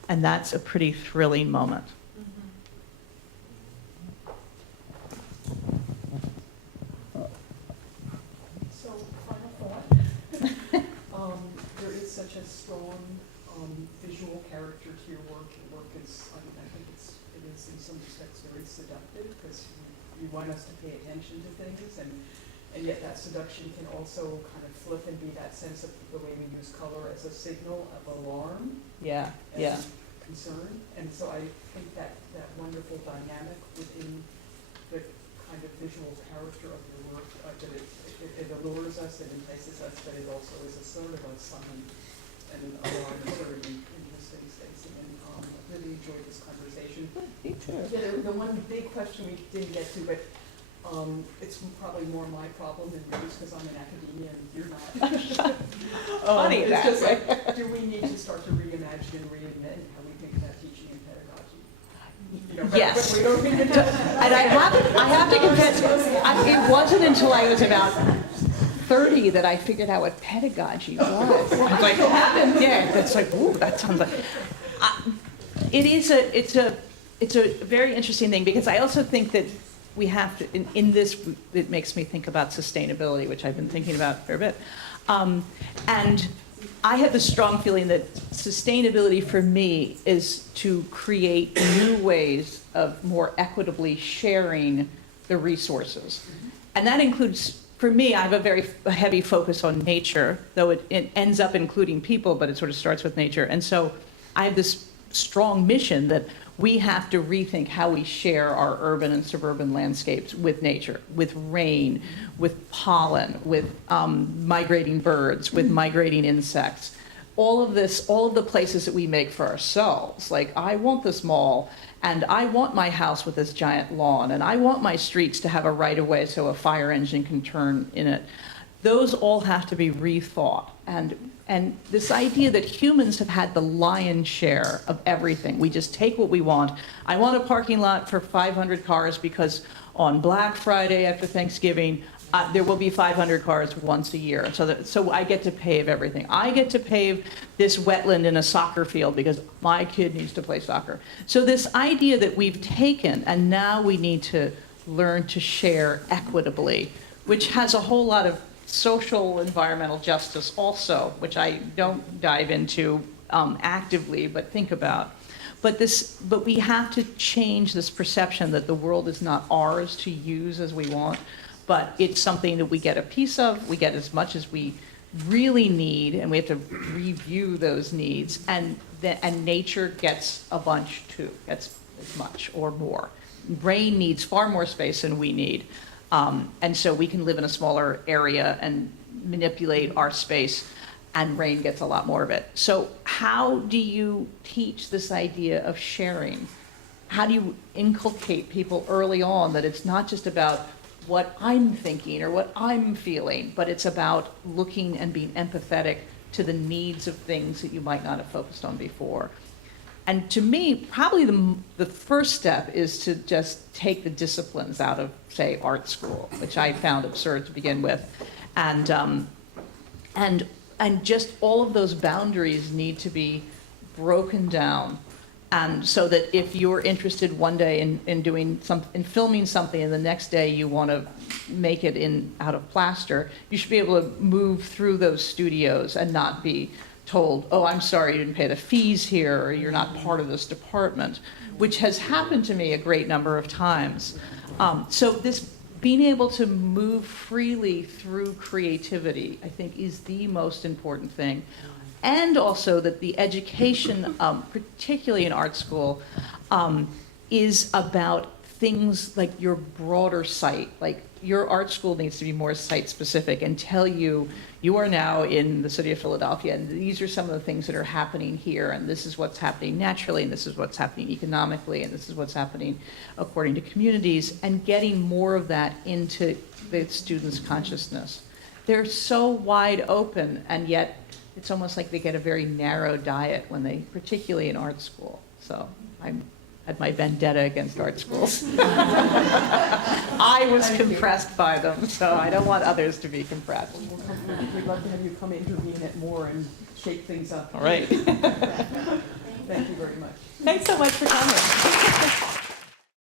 And that's a pretty thrilling moment. So, final thought. There is such a strong visual character to your work. Your work is, I mean, I think it is in some respects very seductive because you want us to pay attention to things, and yet that seduction can also kind of flip and be that sense of the way we use color as a signal of alarm Yeah, and yeah. concern. And so I think that wonderful dynamic within the kind of visual character of your work, that it allures us, it entices us, but it also is a sort of a sign and alarm sort of interesting, Stacey. And I really enjoyed this conversation. Me too. Yeah, the one big question we didn't get to, but it's probably more my problem than yours because I'm in academia and you're not. Funny It's that just way. like, do we need to start to reimagine and reinvent how we think about teaching and pedagogy? You know, Yes. But we don't even know. And I have to confess, it wasn't until I was about 30 that I figured out what pedagogy was. I was like, yeah, that's like, ooh, that sounds like. It's a very interesting thing because I also think that we have to, in this, it makes me think about sustainability, which I've been thinking about for a bit. And I have the strong feeling that sustainability for me is to create new ways of more equitably sharing the resources. And that includes, for me, I have a very heavy focus on nature, though it ends up including people, but it sort of starts with nature. And so I have this strong mission that we have to rethink how we share our urban and suburban landscapes with nature, with rain, with pollen, with migrating birds, with migrating insects. All of this, all of the places that we make for ourselves. Like, I want this mall, and I want my house with this giant lawn, and I want my streets to have a right-of-way so a fire engine can turn in it. Those all have to be rethought. And this idea that humans have had the lion's share of everything. We just take what we want. I want a parking lot for 500 cars because on Black Friday after Thanksgiving, there will be 500 cars once a year. So I get to pave everything. I get to pave this wetland in a soccer field because my kid needs to play soccer. So this idea that we've taken and now we need to learn to share equitably, which has a whole lot of social environmental justice also, which I don't dive into actively, but think about. But we have to change this perception that the world is not ours to use as we want, but it's something that we get a piece of, we get as much as we really need, and we have to review those needs, and nature gets a bunch too, gets as much or more. Rain needs far more space than we need. And so we can live in a smaller area and manipulate our space, and rain gets a lot more of it. So how do you teach this idea of sharing? How do you inculcate people early on that it's not just about what I'm thinking or what I'm feeling, but it's about looking and being empathetic to the needs of things that you might not have focused on before? And to me, probably the first step is to just take the disciplines out of, say, art school, which I found absurd to begin with. And just all of those boundaries need to be broken down. And so that if you're interested one day in filming something and the next day you want to make it out of plaster, you should be able to move through those studios and not be told, oh, I'm sorry, you didn't pay the fees here, or you're not part of this department, which has happened to me a great number of times. So this being able to move freely through creativity, I think, is the most important thing. And also that the education, particularly in art school, is about things like your broader sight. Like, your art school needs to be more site-specific and tell you, you are now in the city of Philadelphia, and these are some of the things that are happening here, and this is what's happening naturally, and this is what's happening economically, and this is what's happening according to communities, and getting more of that into the students' consciousness. They're so wide open, and yet it's almost like they get a very narrow diet when they, particularly in art school. So I had my vendetta against art schools. I was compressed by them, so I don't want others to be compressed. We'd love to have you come intervene it more and shake things up. All right. Thank Thank you very much. Thanks so much for coming.